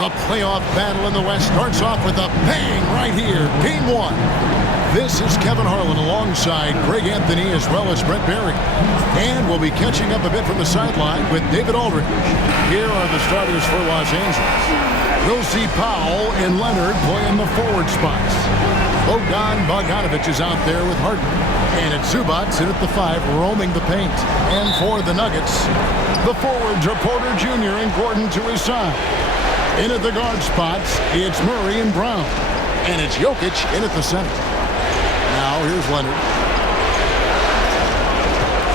The playoff battle in the West starts off with a bang right here. Game one. This is Kevin Harlan alongside Greg Anthony as well as Brett Barry. And we'll be catching up a bit from the sideline with David Aldridge. Here are the starters for Los Angeles. We'll see Powell and Leonard play in the forward spots. Bogdanovic is out there with Harden. And it's Zubac in at the 5, roaming the paint. And for the Nuggets, the forwards are Porter Jr. and Gordon to his side. In at the guard spots, it's Murray and Brown. And it's Jokic in at the center. Now here's Leonard.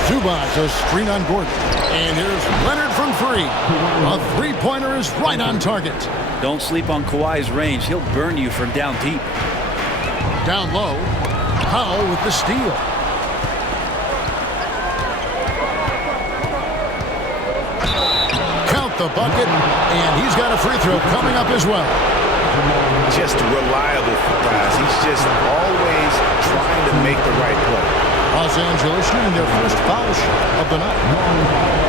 Zubac, a screen on Gordon. And here's Leonard from 3. A three-pointer is right on target. Don't sleep on Kawhi's range. He'll burn you from down deep. Down low, Powell with the steal. Count the bucket, and he's got a free throw coming up as well. Just reliable, guys. He's just always trying to make the right play. Los Angeles shooting their first foul shot of the night.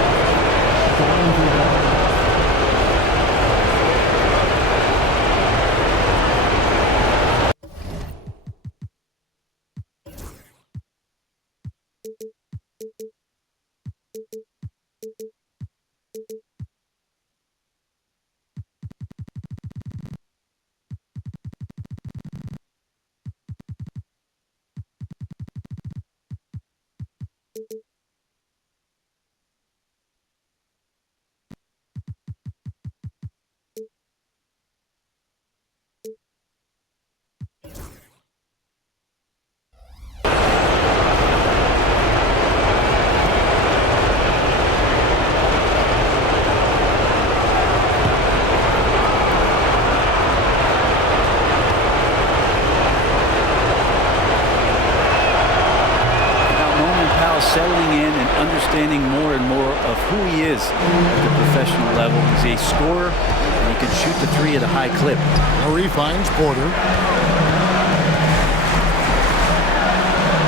Settling in and understanding more and more of who he is at the professional level. He's a scorer, and he can shoot the 3 at a high clip. Murray finds Porter.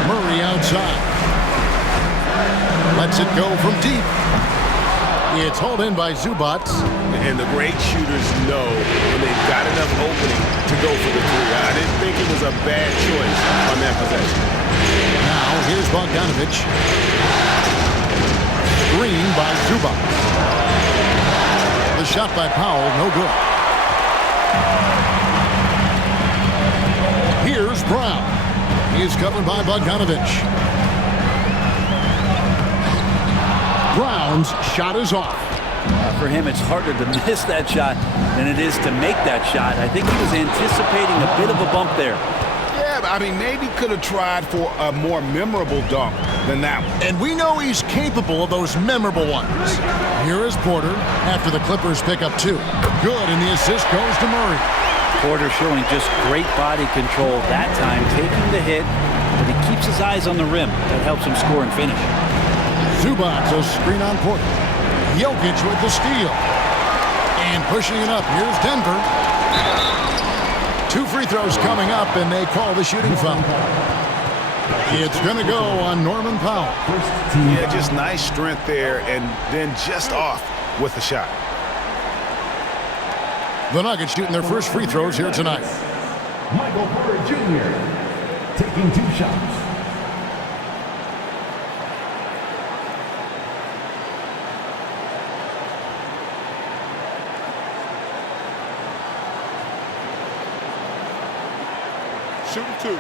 Murray outside. Lets it go from deep. It's hauled in by Zubac. And the great shooters know when they've got enough opening to go for the 3. I didn't think it was a bad choice on that possession. Now here's Bogdanovic. Screen by Zubac. The shot by Powell, no good. Here's Brown. He's covered by Bogdanovic. Brown's shot is off. For him, it's harder to miss that shot than it is to make that shot. I think he was anticipating a bit of a bump there. Yeah, I mean, maybe could have tried for a more memorable dunk than that one. And we know he's capable of those memorable ones. Here is Porter after the Clippers pick up 2. Good, and the assist goes to Murray. Porter showing just great body control that time, taking the hit, but he keeps his eyes on the rim. That helps him score and finish. Zubac, a screen on Porter. Jokic with the steal. And pushing it up, here's Denver. 2 free throws coming up, and they call the shooting foul. It's going to go on Norman Powell. Yeah, just nice strength there, and then just off with the shot. The Nuggets shooting their first free throws here tonight. Michael Porter Jr. taking 2 shots. Shooting 2.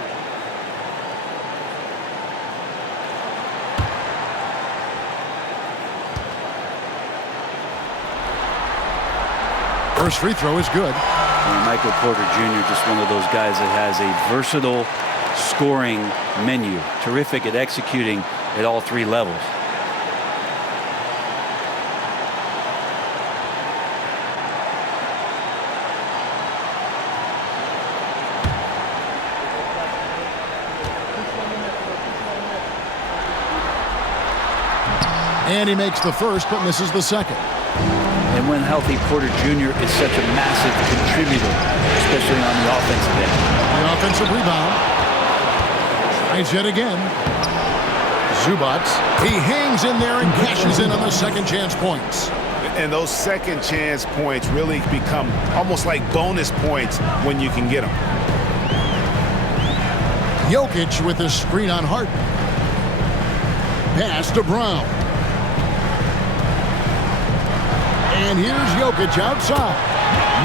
First free throw is good. Michael Porter Jr. just one of those guys that has a versatile scoring menu. Terrific at executing at all 3 levels. And he makes the first, but misses the second. And when healthy, Porter Jr. is such a massive contributor, especially on the offensive end. The offensive rebound. Tries yet again. Zubac. He hangs in there and cashes in on the second chance points. And those second chance points really become almost like bonus points when you can get them. Jokic with a screen on Harden. Pass to Brown. And here's Jokic outside.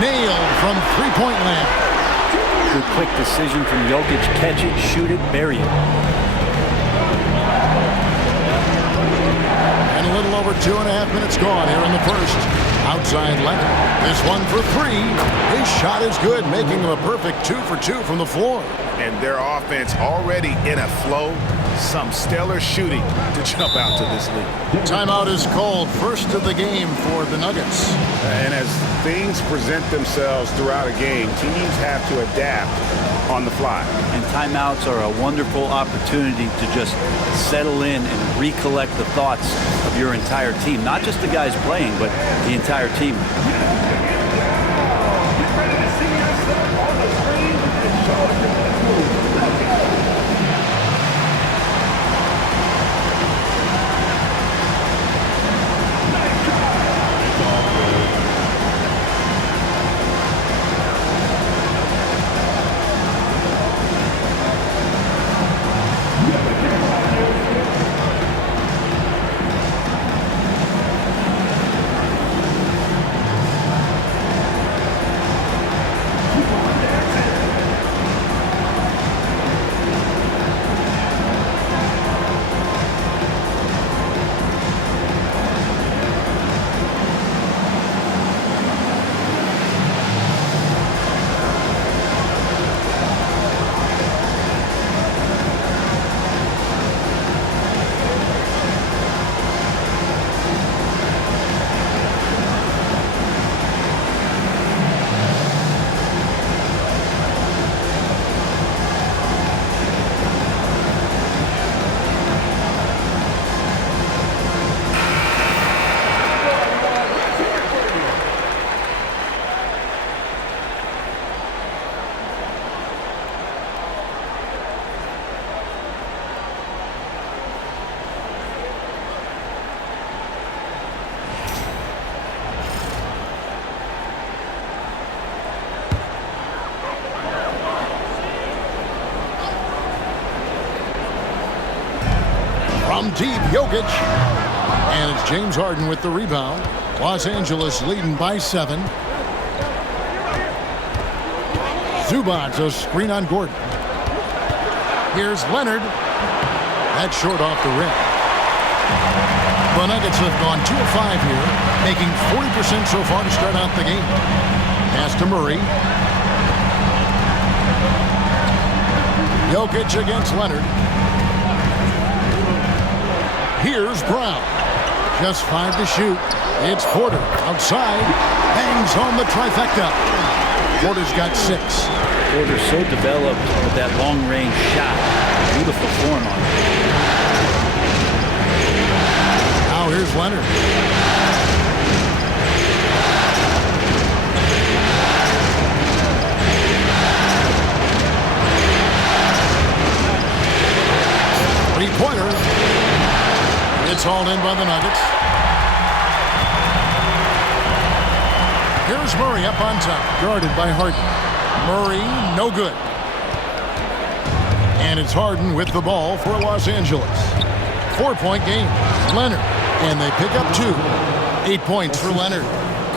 Nailed from three-point land. Good quick decision from Jokic. Catch it, shoot it, bury it. And a little over 2.5 minutes gone here in the first. Outside Leonard. This one for three. His shot is good, making him a perfect 2 for 2 from the floor. And their offense already in a flow. Some stellar shooting to jump out to this lead. Timeout is called. First of the game for the Nuggets. And as things present themselves throughout a game, teams have to adapt on the fly. And timeouts are a wonderful opportunity to just settle in and recollect the thoughts of your entire team. Not just the guys playing, but the entire team. From deep, Jokic. And it's James Harden with the rebound. Los Angeles leading by 7. Zubac, a screen on Gordon. Here's Leonard. That's short off the rim. The Nuggets have gone 2 of 5 here, making 40% so far to start out the game. Pass to Murray. Jokic against Leonard. Here's Brown. Just 5 to shoot. It's Porter outside. Bangs home the trifecta. Porter's got 6. Porter's so developed with that long-range shot. Beautiful form on it. Now here's Leonard. Three-pointer. It's hauled in by the Nuggets. Here's Murray up on top, guarded by Harden. Murray, no good. And it's Harden with the ball for Los Angeles. 4-point game. Leonard, and they pick up 2. 8 points for Leonard.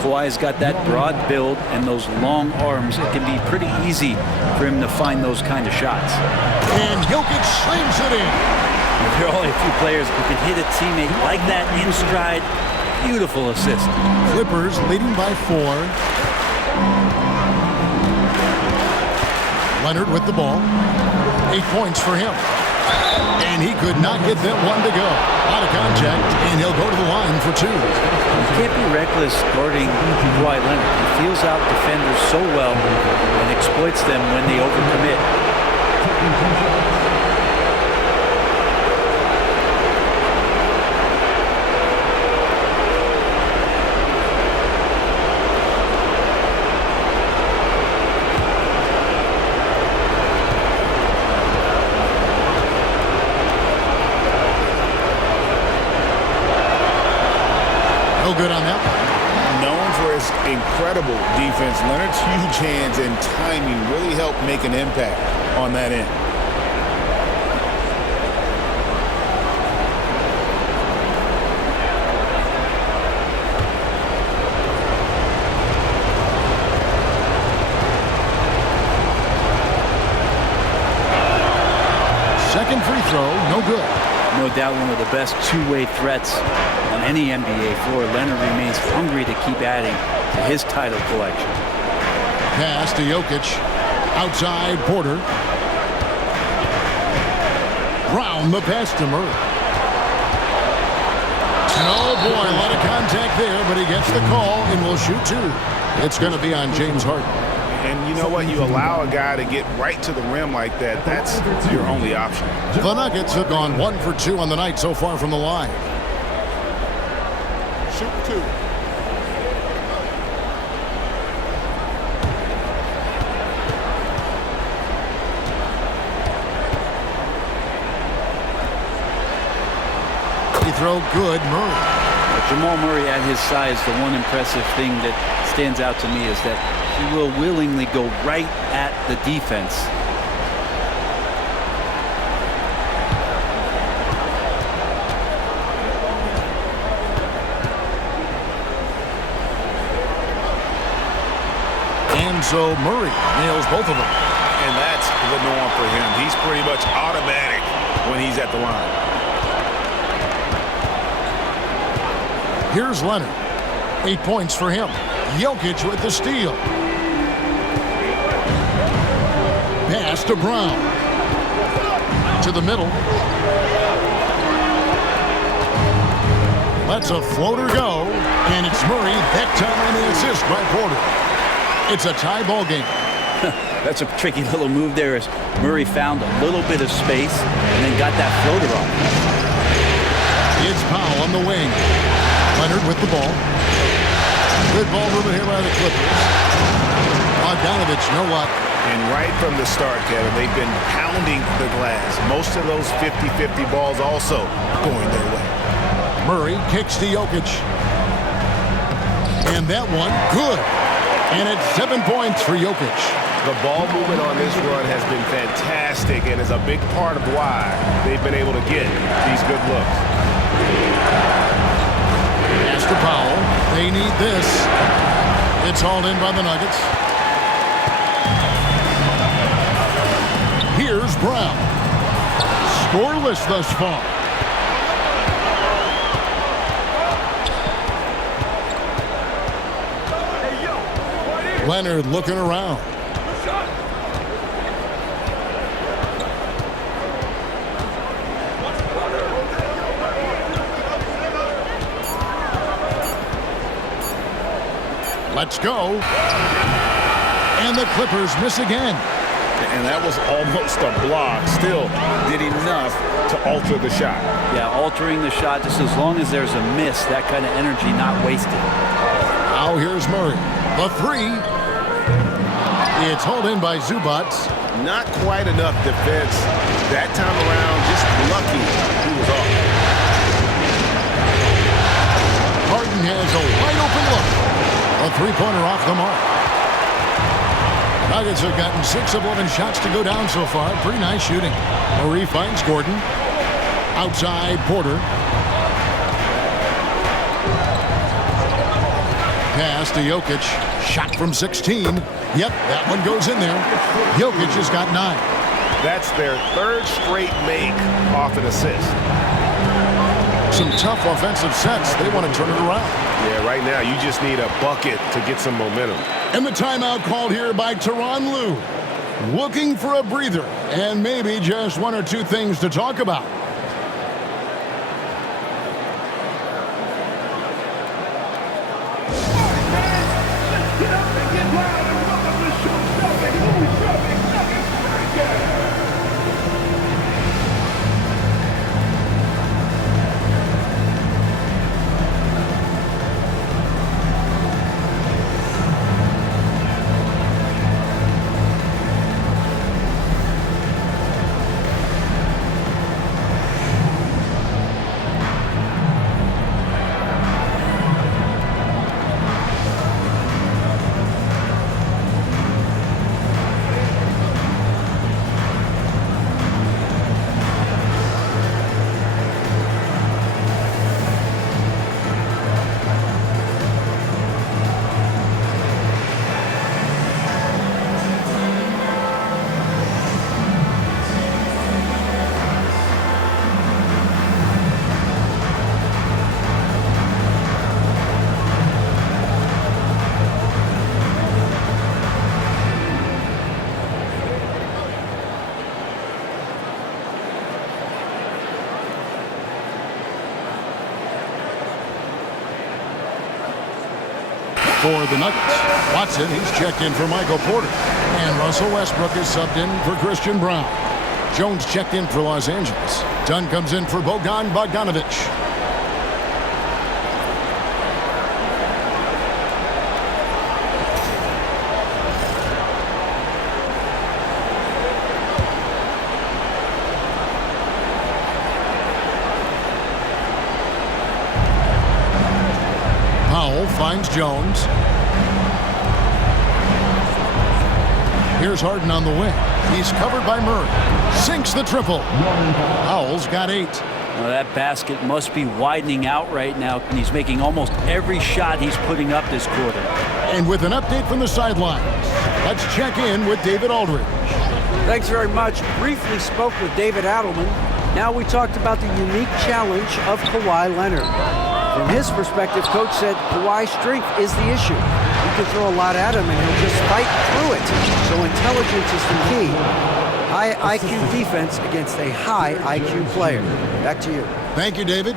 Kawhi's got that broad build and those long arms. It can be pretty easy for him to find those kind of shots. And Jokic slams it in. There are only a few players who can hit a teammate like that in stride. Beautiful assist. Clippers leading by 4. Leonard with the ball. 8 points for him. And he could not get that one to go. Out of contact, and he'll go to the line for 2. You can't be reckless guarding Kawhi Leonard. He feels out defenders so well and exploits them when they overcommit. No good on that one. incredible defense. Leonard's huge hands and timing really helped make an impact on that end. Second free throw, no good. No doubt one of the best two-way threats on any NBA floor. Leonard remains hungry to keep adding to his title collection. Pass to Jokic. Outside, Porter. Brown the pass to Murray. And oh boy, a lot of contact there, but he gets the call and will shoot two. It's going to be on James Harden. And you know what? You allow a guy to get right to the rim like that. That's your only option. The Nuggets have gone 1 for 2 on the night so far from the line. Shoot two. Free throw, good. Murray. Jamal Murray at his size, the one impressive thing that stands out to me is that he will willingly go right at the defense. And so Murray nails both of them. And that's the norm for him. He's pretty much automatic when he's at the line. Here's Leonard. 8 points for him. Jokic with the steal. Pass to Brown. To the middle. Lets a floater go. And it's Murray. That time on the assist by Porter. It's a tie ball game. That's a tricky little move there as Murray found a little bit of space and then got that floater off. It's Powell on the wing. Leonard with the ball. Good ball movement here by the Clippers. Bogdanovich, no luck. And right from the start, Kevin, they've been pounding the glass. Most of those 50-50 balls also going their way. Murray kicks to Jokic. And that one, good. And it's 7 points for Jokic. The ball movement on this run has been fantastic and is a big part of why they've been able to get these good looks. Pass to Powell. They need this. It's hauled in by the Nuggets. Here's Brown. Scoreless thus far. Leonard looking around. Let's go. And the Clippers miss again. And that was almost a block. Still did enough to alter the shot. Yeah, altering the shot just as long as there's a miss, that kind of energy not wasted. Now here's Murray. The three. It's hauled in by Zubac. Not quite enough defense that time around. Just lucky he was off. Harden has a wide open look. A three-pointer off the mark. Nuggets have gotten 6 of 11 shots to go down so far. Pretty nice shooting. Murray finds Gordon. Outside, Porter. Pass to Jokic. Shot from 16. Yep, that one goes in there. Jokic has got 9. That's their third straight make off an assist. Some tough offensive sets. They want to turn it around. Yeah, right now you just need a bucket to get some momentum. And the timeout called here by Tyronn Lue. Looking for a breather and maybe just 1 or 2 things to talk about. for the Nuggets. Watson, he's checked in for Michael Porter. And Russell Westbrook is subbed in for Christian Brown. Jones checked in for Los Angeles. Dunn comes in for Bogdan Bogdanovic. Finds Jones. Here's Harden on the wing. He's covered by Murray. Sinks the triple. Powell's got 8. Now that basket must be widening out right now, and he's making almost every shot he's putting up this quarter. And with an update from the sidelines, let's check in with David Aldridge. Thanks very much. Briefly spoke with David Adelman. Now we talked about the unique challenge of Kawhi Leonard. From his perspective, Coach said Kawhi's strength is the issue. You can throw a lot at him and he'll just fight through it. So intelligence is the key. High IQ defense against a high IQ player. Back to you. Thank you, David.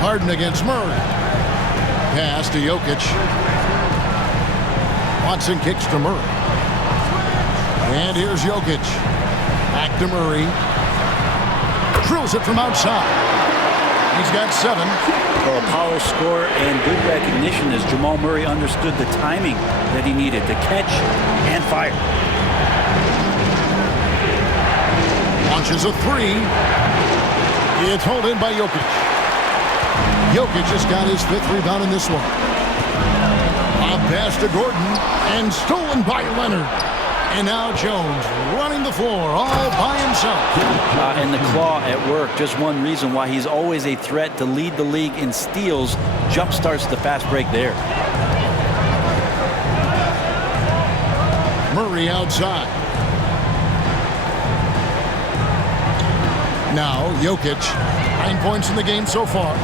Harden against Murray. Pass to Jokic. Watson kicks to Murray. And here's Jokic. Back to Murray. Drills it from outside. He's got 7. Well, a polished score and good recognition as Jamal Murray understood the timing that he needed to catch and fire. Launches a 3. It's hauled in by Jokic. Jokic just got his 5th rebound in this one. A pass to Gordon and stolen by Leonard. And now Jones running the floor all by himself. And the claw at work. Just one reason why he's always a threat to lead the league in steals. Jump starts the fast break there. Murray outside. Now Jokic. 9 points in the game so far.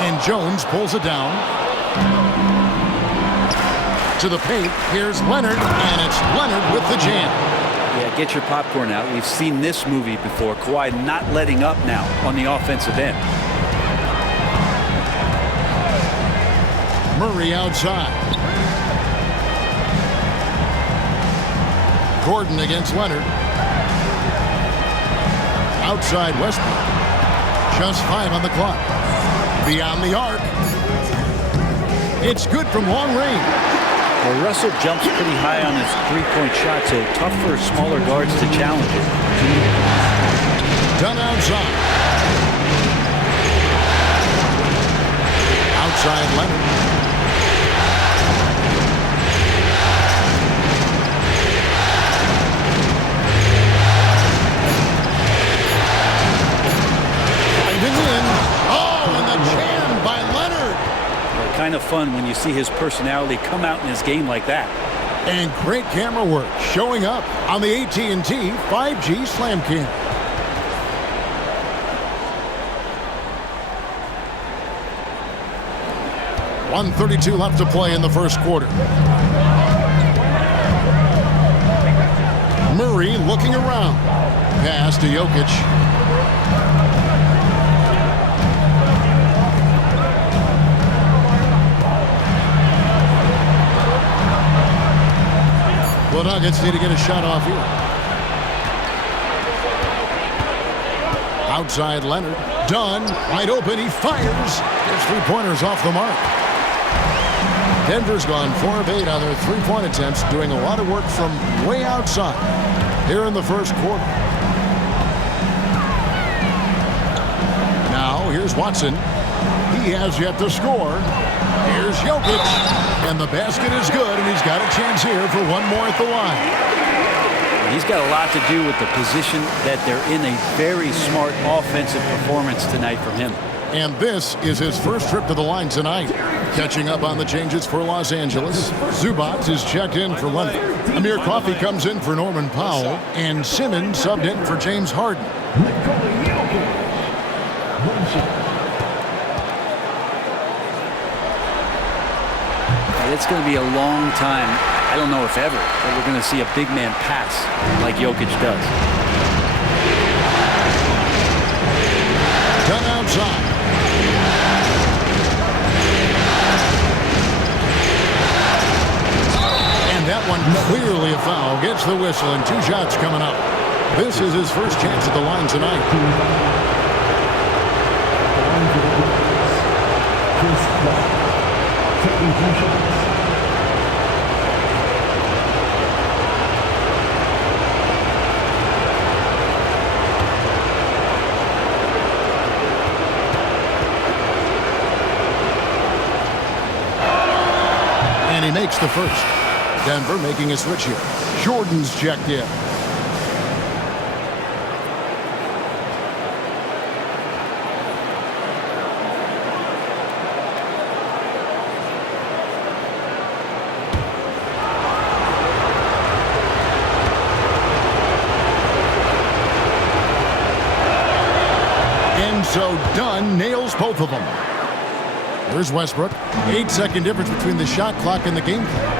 And Jones pulls it down. To the paint, here's Leonard, and it's Leonard with the jam. Yeah, get your popcorn out. We've seen this movie before. Kawhi not letting up now on the offensive end. Murray outside. Gordon against Leonard. Outside Westbrook. Just 5 on the clock. Beyond the arc. It's good from long range. Well, Russell jumps pretty high on his three-point shot, so tough for smaller guards to challenge it. Done outside. Outside Leonard. Finding in. Oh, and the jam by Leonard. Kind of fun when you see his personality come out in his game like that. And great camera work showing up on the AT&T 5G Slam Cam. .132 left to play in the first quarter. Murray looking around. Pass to Jokic. The Nuggets need to get a shot off here. Outside Leonard. Dunn. Wide open. He fires. His 3-pointers off the mark. Denver's gone 4 of 8 on their 3-point attempts, doing a lot of work from way outside here in the first quarter. Now, here's Watson. He has yet to score. Here's Jokic, and the basket is good, and he's got a chance here for one more at the line. He's got a lot to do with the position that they're in. A very smart offensive performance tonight from him. And this is his first trip to the line tonight. Catching up on the changes for Los Angeles, Zubac is checked in for Leonard. Amir Coffey comes in for Norman Powell, and Simmons subbed in for James Harden. It's going to be a long time, I don't know if ever, that we're going to see a big man pass like Jokic does. gets the whistle, and 2 shots coming up. This is his first chance at the line tonight. Taking 2 shots. And he makes the first. Denver making a switch here. Jordan's checked in. And so Dunn nails both of them. Here's Westbrook. 8-second difference between the shot clock and the game clock.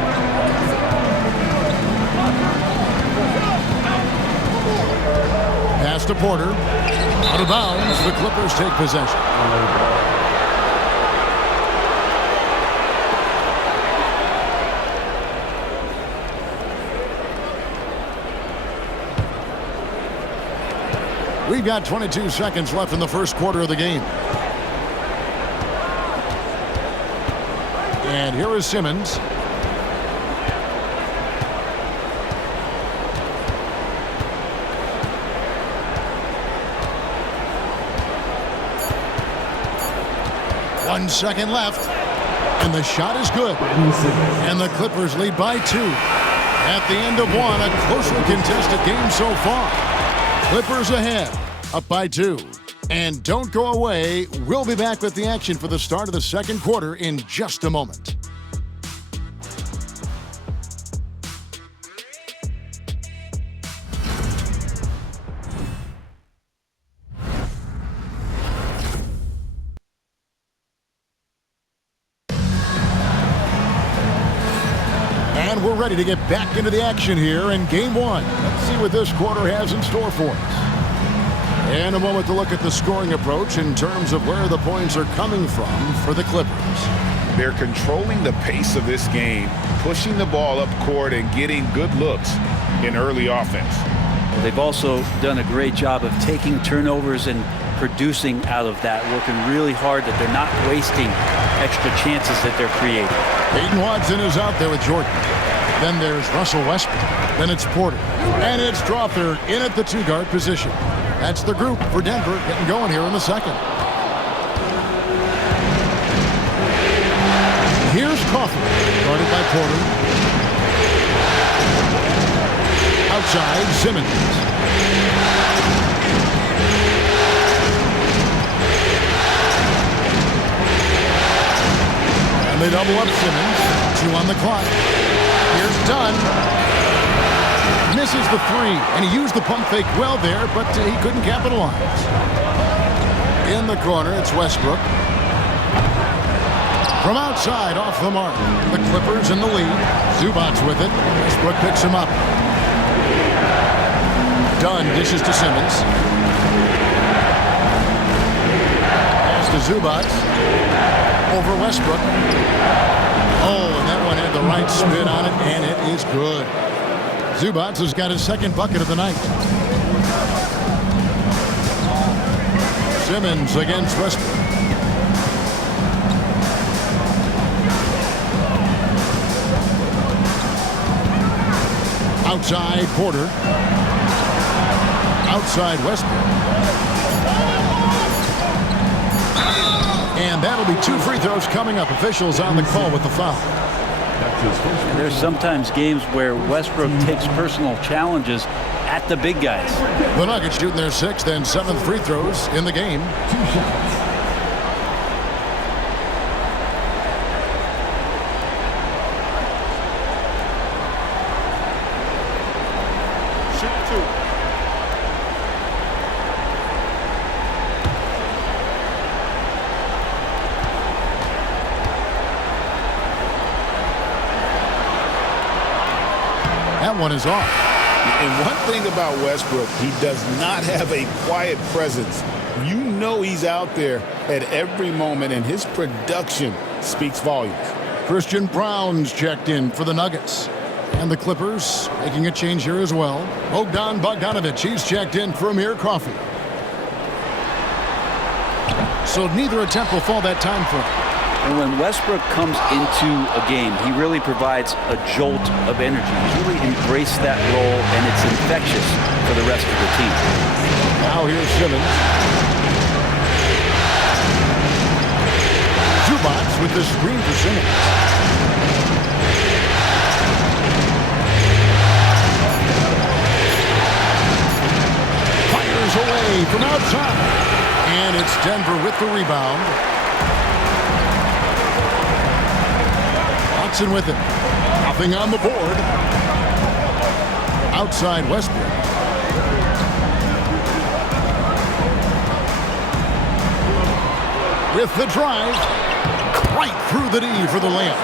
Pass to Porter. Out of bounds. The Clippers take possession. We've got 22 seconds left in the first quarter of the game. And here is Simmons. One second left. And the shot is good. And the Clippers lead by 2. At the end of one, a closely contested game so far. Clippers ahead, up by 2. And don't go away. We'll be back with the action for the start of the second quarter in just a moment. And we're ready to get back into the action here in game 1. Let's see what this quarter has in store for us. And a moment to look at the scoring approach in terms of where the points are coming from for the Clippers. They're controlling the pace of this game, pushing the ball up court and getting good looks in early offense. They've also done a great job of taking turnovers and producing out of that, working really hard that they're not wasting extra chances that they're creating. Peyton Watson is out there with Jordan. Then there's Russell Westbrook. Then it's Porter. And it's Strawther in at the 2-guard position. That's the group for Denver getting going here in the second. Here's Crawford, guarded by Porter. Outside, Simmons. And they double up Simmons. 2 on the clock. Here's Dunn. Misses the 3, and he used the pump fake well there, but he couldn't capitalize. In the corner, it's Westbrook. From outside, off the mark. The Clippers in the lead. Zubac's with it. Westbrook picks him up. Dunn dishes to Simmons. Pass to Zubac. Over Westbrook. Oh, and that one had the right spin on it, and it is good. Zubac has got his second bucket of the night. Simmons against Westbrook. Outside Porter. Outside Westbrook. And that'll be 2 free throws coming up. Officials on the call with the foul. There's sometimes games where Westbrook takes personal challenges at the big guys. The Nuggets shooting their 6th and 7th free throws in the game. 2 shots. That one is off. And one thing about Westbrook, he does not have a quiet presence. You know he's out there at every moment, and his production speaks volumes. Christian Brown's checked in for the Nuggets. And the Clippers making a change here as well. Bogdanovich, he's checked in for Amir Coffey. So neither attempt will fall that time frame. And when Westbrook comes into a game, he really provides a jolt of energy. He's really embraced that role, and it's infectious for the rest of the team. Now here's Simmons. Zubac with the screen for Simmons. Fires away from outside. And it's Denver with the rebound. Watson with it. Nothing on the board. Outside Westbrook. With the drive. Right through the D for the layup.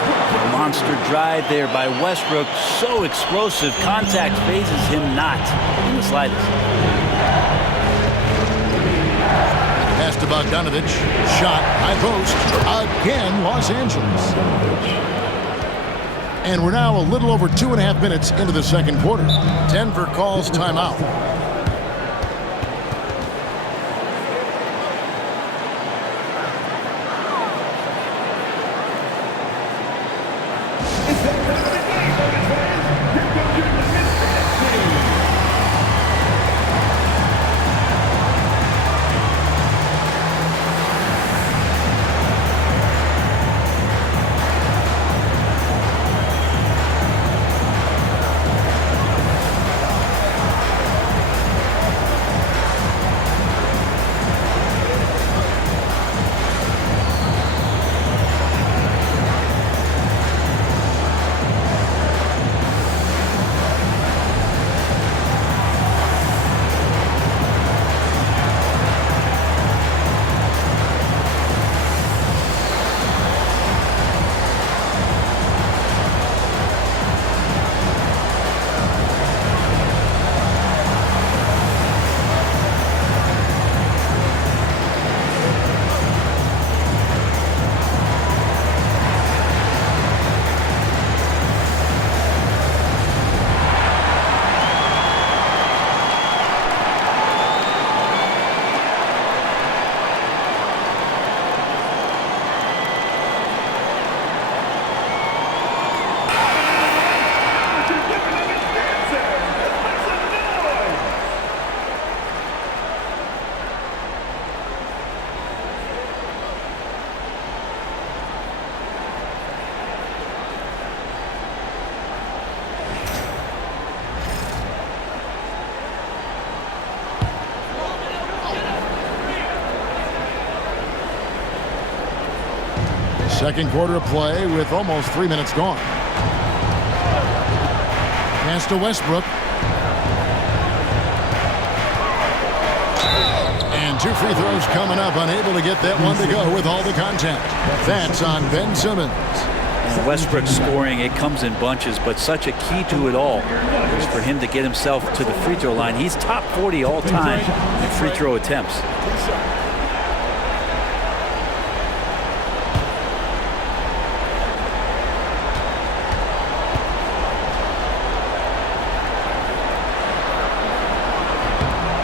Monster drive there by Westbrook. So explosive. Contact phases him not in the slightest. Pass to Bogdanovich. Shot. High post. Again, Los Angeles. And we're now a little over 2.5 minutes into the second quarter. Denver calls timeout. Second quarter of play with almost 3 minutes gone. Pass to Westbrook. And 2 free throws coming up. Unable to get that one to go with all the contact. That's on Ben Simmons. And Westbrook scoring, it comes in bunches, but such a key to it all is for him to get himself to the free throw line. He's top 40 all time in free throw attempts.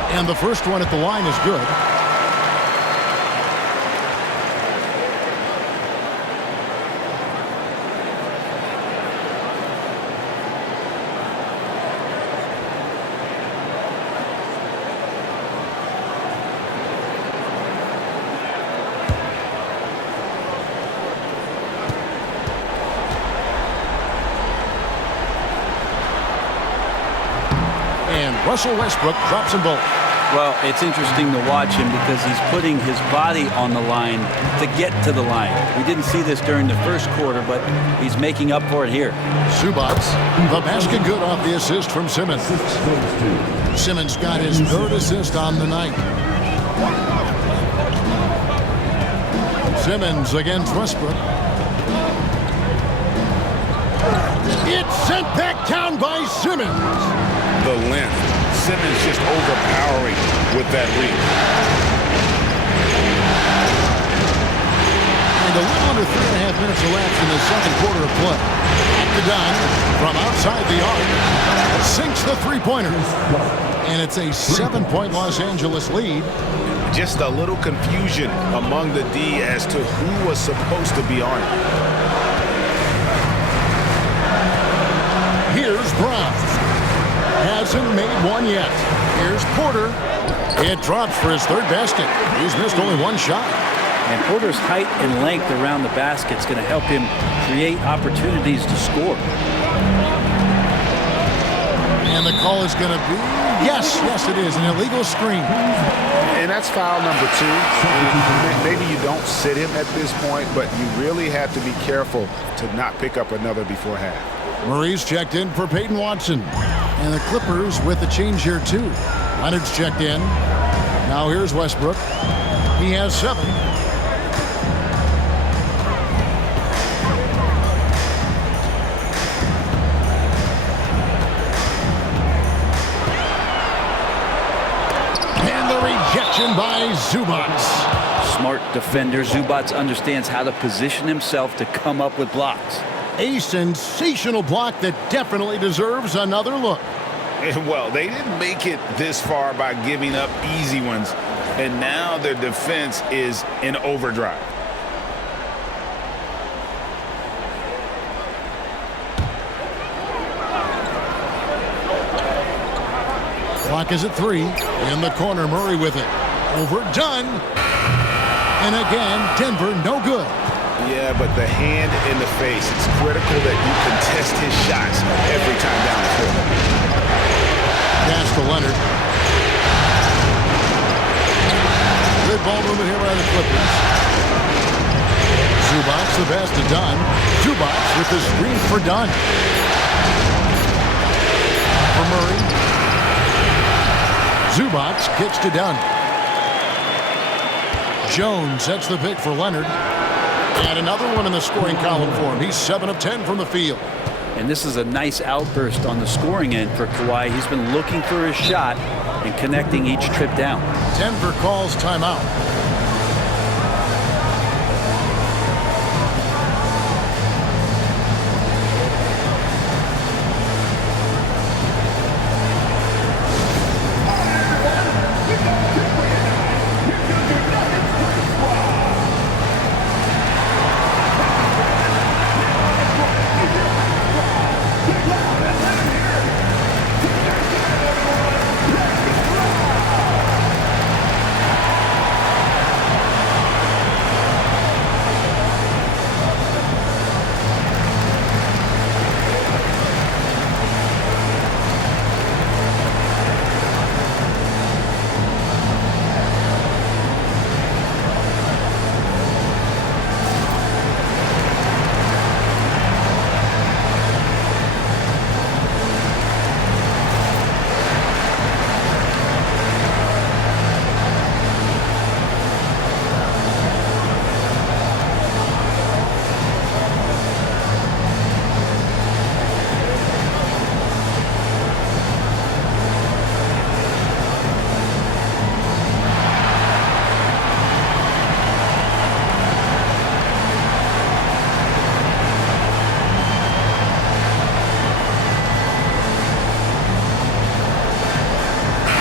And the first one at the line is good. And Russell Westbrook drops them both. Well, it's interesting to watch him because he's putting his body on the line to get to the line. We didn't see this during the first quarter, but he's making up for it here. Zubac, the basket good off the assist from Simmons. Simmons got his 3rd assist on the night. Simmons against Westbrook. It's sent back down by Simmons. The length. Simmons just overpowering with that reach. And a little under 3.5 minutes elapsed in the second quarter of play. to Dunn from outside the arc. Sinks the three-pointer. And it's a 7-point Los Angeles lead. Just a little confusion among the D as to who was supposed to be on it. Here's Brown. Hasn't made one yet. Here's Porter. It drops for his third basket. He's missed only one shot. And Porter's height and length around the basket is going to help him create opportunities to score. And the call is going to be, yes, it is, an illegal screen. And that's foul number 2. Maybe you don't sit him at this point, but you really have to be careful to not pick up another before half. Murray's checked in for Peyton Watson. And the Clippers with the change here, too. Leonard's checked in. Now here's Westbrook. He has 7. And the rejection by Zubac. Smart defender. Zubac understands how to position himself to come up with blocks. A sensational block that definitely deserves another look. And well, they didn't make it this far by giving up easy ones, and now their defense is in overdrive. Clock is at 3. In the corner, Murray with it. Overdone. And again, Denver no good. Yeah, but the hand in the face, it's critical that you contest his shots every time down the court. Pass to Leonard. Good ball movement here by the Clippers. Zubac, the pass to Dunn. Zubac with the screen for Dunn. For Murray. Zubac kicks to Dunn. Jones sets the pick for Leonard. And another one in the scoring column for him. He's 7 of 10 from the field. And this is a nice outburst on the scoring end for Kawhi. He's been looking for his shot and connecting each trip down. Denver calls timeout.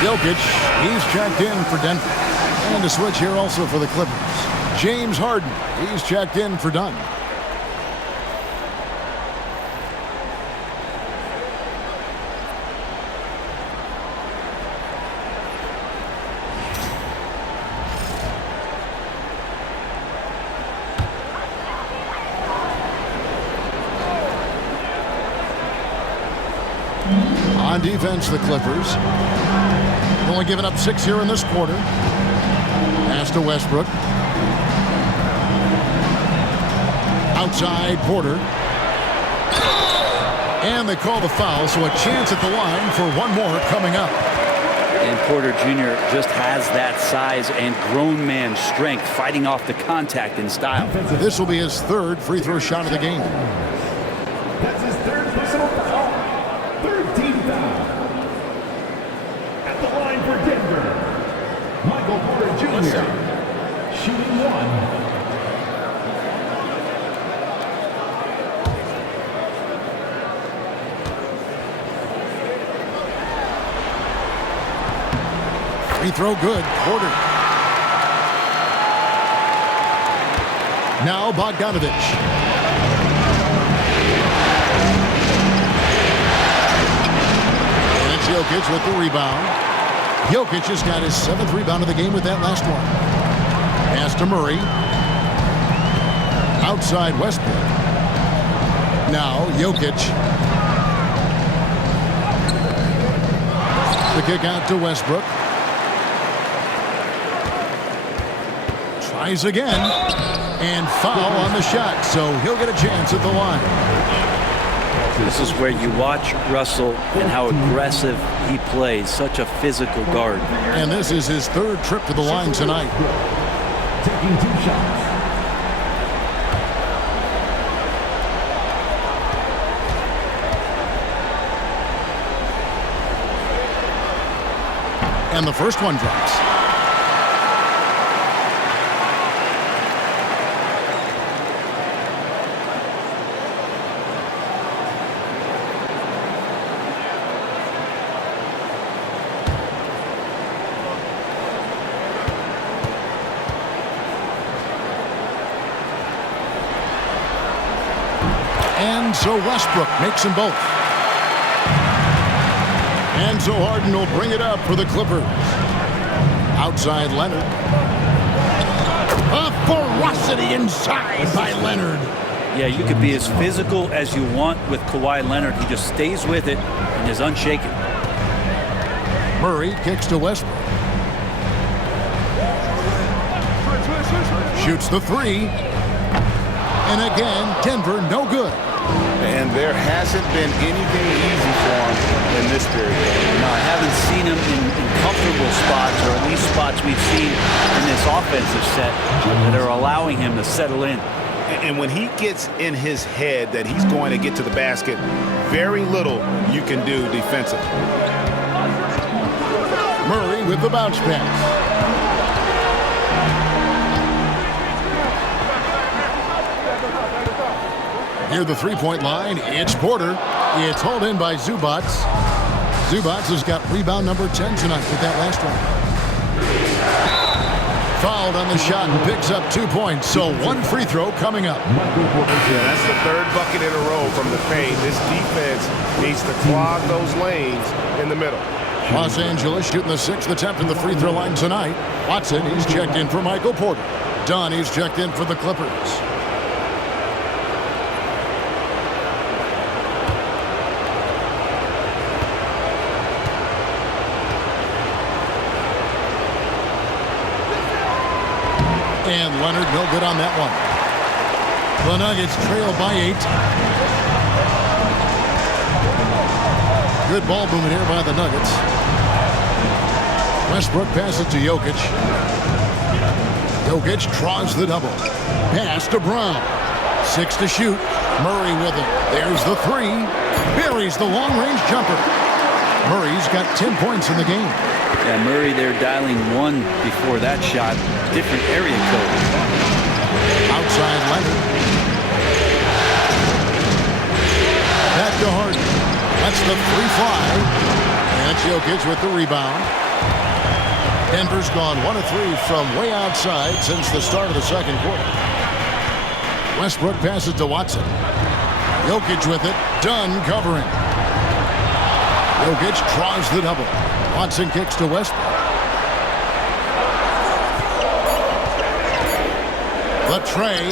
Jokic, he's checked in for Denver. And a switch here also for the Clippers. James Harden, he's checked in for Dunn. On defense, the Clippers. Only giving up 6 here in this quarter. Pass to Westbrook. Outside, Porter. And they call the foul, so a chance at the line for one more coming up. And Porter Jr. just has that size and grown man strength, fighting off the contact in style. This will be his 3rd free throw shot of the game. That's his 3rd personal foul. 3rd team foul. At the line for Denver, Michael Porter Jr. shooting 1. 1 Free throw good. Porter. Now Bogdanovich. And it's Jokic with the rebound. Jokic has got his 7th rebound of the game with that last one. Pass to Murray. Outside Westbrook. Now Jokic. The kick out to Westbrook. Tries again. And foul on the shot, so he'll get a chance at the line. This is where you watch Russell and how aggressive he plays. Such a physical guard. And this is his 3rd trip to the line tonight. Taking 2 shots. And the first one drops. And so Westbrook makes them both. And so Harden will bring it up for the Clippers. Outside Leonard. A ferocity inside by Leonard. Yeah, you could be as physical as you want with Kawhi Leonard. He just stays with it and is unshaken. Murray kicks to Westbrook. Shoots the 3. And again, Denver no good. And there hasn't been anything easy for him in this period. No, I haven't seen him in comfortable spots, or at least spots we've seen in this offensive set that are allowing him to settle in. And when he gets in his head that he's going to get to the basket, very little you can do defensively. Murray with the bounce pass. Near the 3-point line, it's Porter. It's hauled in by Zubac. Zubac has got rebound number 10 tonight with that last one. Fouled on the shot and picks up 2 points. So 1 free throw coming up. Yeah, that's the 3rd bucket in a row from the paint. This defense needs to clog those lanes in the middle. Los Angeles shooting the 6th attempt at the free throw line tonight. Watson, he's checked in for Michael Porter. Dunn, he's checked in for the Clippers. And Leonard no good on that one. The Nuggets trail by 8. Good ball movement here by the Nuggets. Westbrook passes to Jokic. Jokic draws the double. Pass to Brown. 6 to shoot. Murray with it. There's the 3. Buries the long-range jumper. Murray's got 10 points in the game. Yeah, Murray there dialing 1 before that shot. Different area code. Outside Leonard. Back to Harden. That's the 3 fly. And it's Jokic with the rebound. Denver's gone 1 of 3 from way outside since the start of the second quarter. Westbrook passes to Watson. Jokic with it. Dunn covering. Jokic draws the double. Watson kicks to Westbrook. The tray.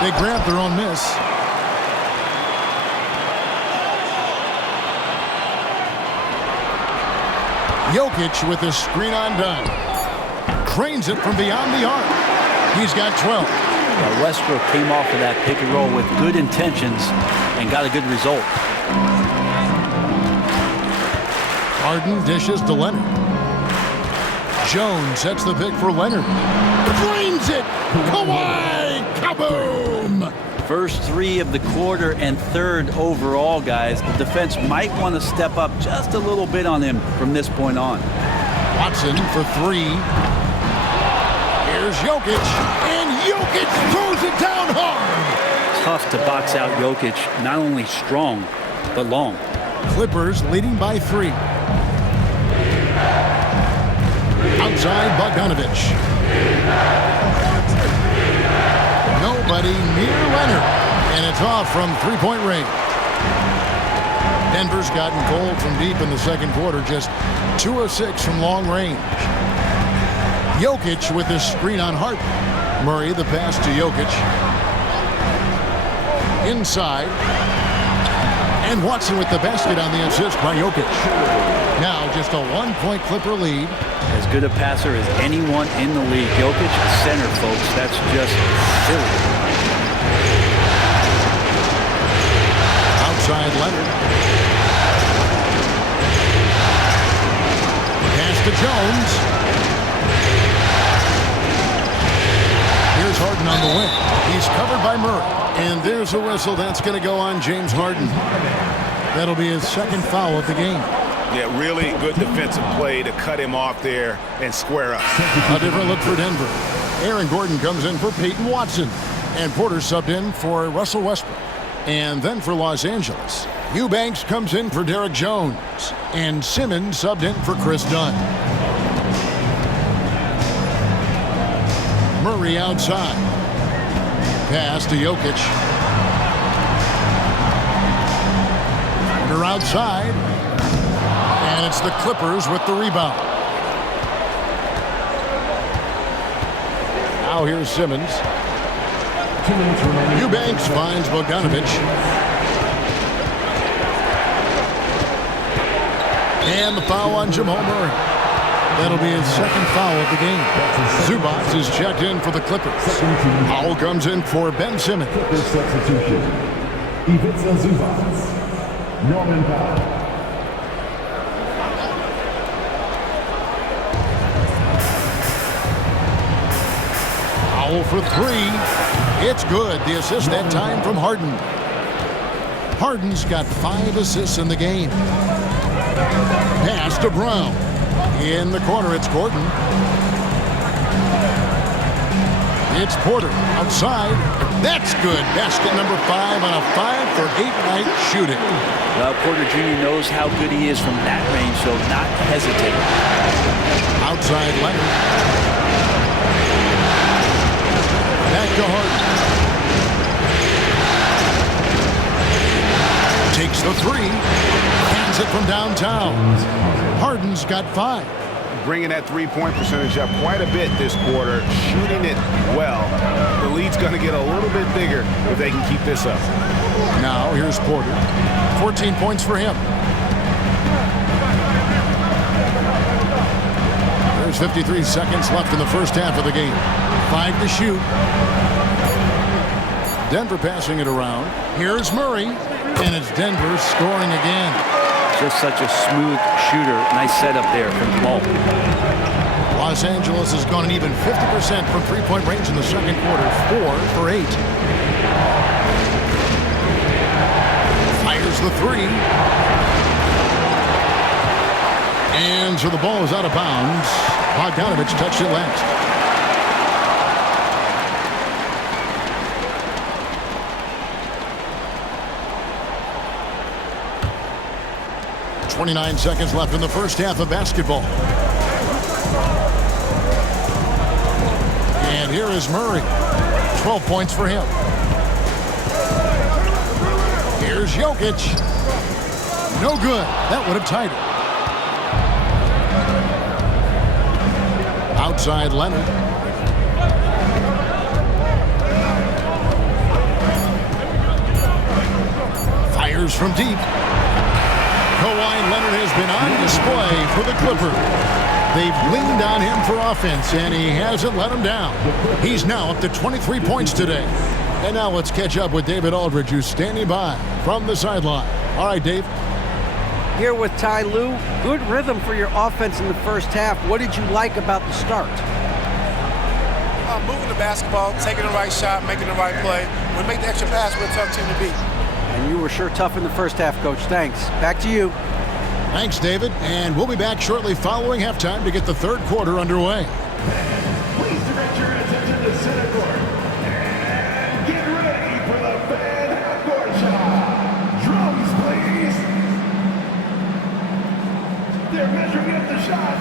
They grab their own miss. Jokic with a screen on Dunn. Cranes it from beyond the arc. He's got 12. Westbrook came off of that pick and roll with good intentions and got a good result. Harden dishes to Leonard. Jones sets the pick for Leonard. Drains it! Kawhi! Kaboom! First 3 of the quarter and 3rd overall, guys. The defense might want to step up just a little bit on him from this point on. Watson for 3. Here's Jokic. And Jokic throws it down hard! Tough to box out Jokic. Not only strong, but long. Clippers leading by 3. Outside Bogdanovich. Nobody near Leonard. And it's off from three-point range. Denver's gotten cold from deep in the second quarter. Just 2 of 6 from long range. Jokic with his screen on Hart. Murray the pass to Jokic. Inside. And Watson with the basket on the assist by Jokic. Now just a 1-point Clipper lead. As good a passer as anyone in the league. Jokic, center, folks. That's just silly. Outside Leonard. Pass to Jones. Here's Harden on the wing. He's covered by Murray. And there's a whistle. That's going to go on James Harden. That'll be his second foul of the game. Yeah, really good defensive play to cut him off there and square up. A different look for Denver. Aaron Gordon comes in for Peyton Watson. And Porter subbed in for Russell Westbrook. And then for Los Angeles, Eubanks comes in for Derek Jones. And Simmons subbed in for Chris Dunn. Murray outside. Pass to Jokic. Porter outside. And it's the Clippers with the rebound. Now here's Simmons. Eubanks finds Bogdanovich. And the foul on Jamal Murray. That'll be his second foul of the game. Zubac is checked in for the Clippers. Foul comes in for Ben Simmons. Clippers substitution. Ivica Zubac. Norman Powell. Foul for 3. It's good. The assist that time from Harden. Harden's got 5 assists in the game. Pass to Brown. In the corner, it's Gordon. It's Porter outside. That's good. Basket number 5 on a 5-for-8 night shooting. Well, Porter Jr. knows how good he is from that range, so not hesitating. Outside Leonard. Back to Harden. Takes the 3. Hands it from downtown. Harden's got 5. Bringing that three-point percentage up quite a bit this quarter, shooting it well. The lead's going to get a little bit bigger if they can keep this up. Now here's Porter. 14 points for him. There's 53 seconds left in the first half of the game. 5 to shoot. Denver passing it around. Here's Murray. And it's Denver scoring again. Just such a smooth shooter. Nice setup there from Jamal. Los Angeles has gone an even 50% from three-point range in the second quarter. 4 for 8. Fires the 3. And so the ball is out of bounds. Bogdanovich touched it last. 29 seconds left in the first half of basketball. And here is Murray. 12 points for him. Here's Jokic. No good. That would have tied it. Outside Leonard. Fires from deep. Kawhi Leonard has been on display for the Clippers. They've leaned on him for offense, and he hasn't let them down. He's now up to 23 points today. And now let's catch up with David Aldridge, who's standing by from the sideline. All right, Dave. Here with Ty Lue. Good rhythm for your offense in the first half. What did you like about the start? Moving the basketball, taking the right shot, making the right play. When we make the extra pass, we're a tough team to beat. And you were sure tough in the first half, Coach. Thanks. Back to you. Thanks, David. And we'll be back shortly following halftime to get the third quarter underway. Please direct your attention to center court. And get ready for the fan half-court shot. Drums, please. They're measuring up the shot.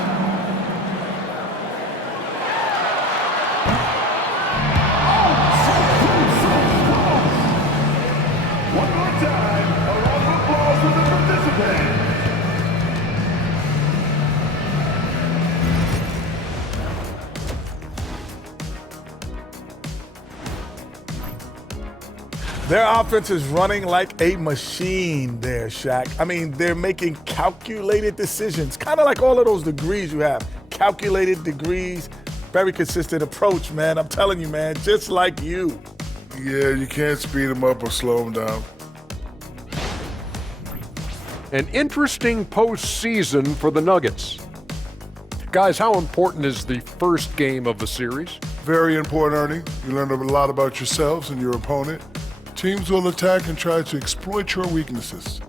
Their offense is running like a machine there, Shaq. I mean, they're making calculated decisions, kind of like all of those degrees you have. Calculated degrees, very consistent approach, man. I'm telling you, man, just like you. Yeah, you can't speed them up or slow them down. An interesting postseason for the Nuggets. Guys, how important is the first game of the series? Very important, Ernie. You learn a lot about yourselves and your opponent. Teams will attack and try to exploit your weaknesses.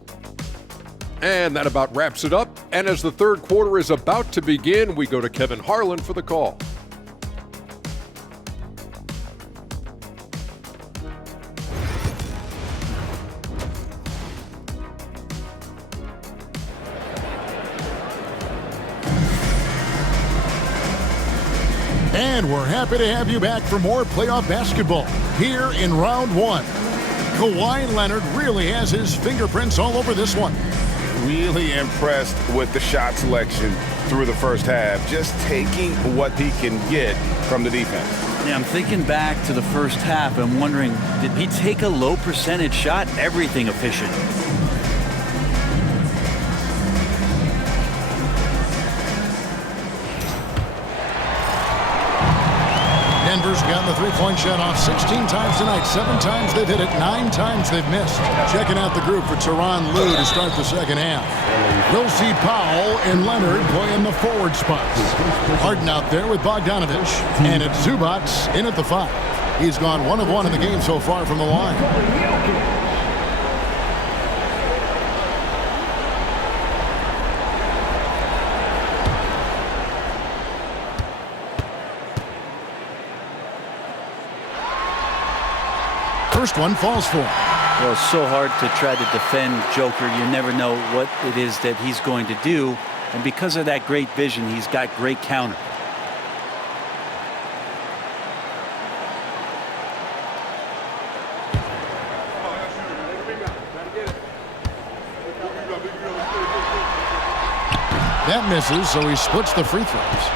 And that about wraps it up. And as the third quarter is about to begin, we go to Kevin Harlan for the call. And we're happy to have you back for more playoff basketball here in round one. Kawhi Leonard really has his fingerprints all over this one. Really impressed with the shot selection through the first half, just taking what he can get from the defense. Yeah, I'm thinking back to the first half. I'm wondering, did he take a low percentage shot? Everything efficient. Denver's gotten the three-point shot off 16 times tonight. 7 times they've hit it, 9 times they've missed. Checking out the group for Tyronn Lue to start the second half. We'll see Powell and Leonard playing the forward spots. Harden out there with Bogdanovich, and it's Zubac in at the 5. He's gone 1 of 1 in the game so far from the line. First one falls for him. Well, it's so hard to try to defend Joker. You never know what it is that he's going to do. And because of that great vision, he's got great counter. That misses, so he splits the free throws.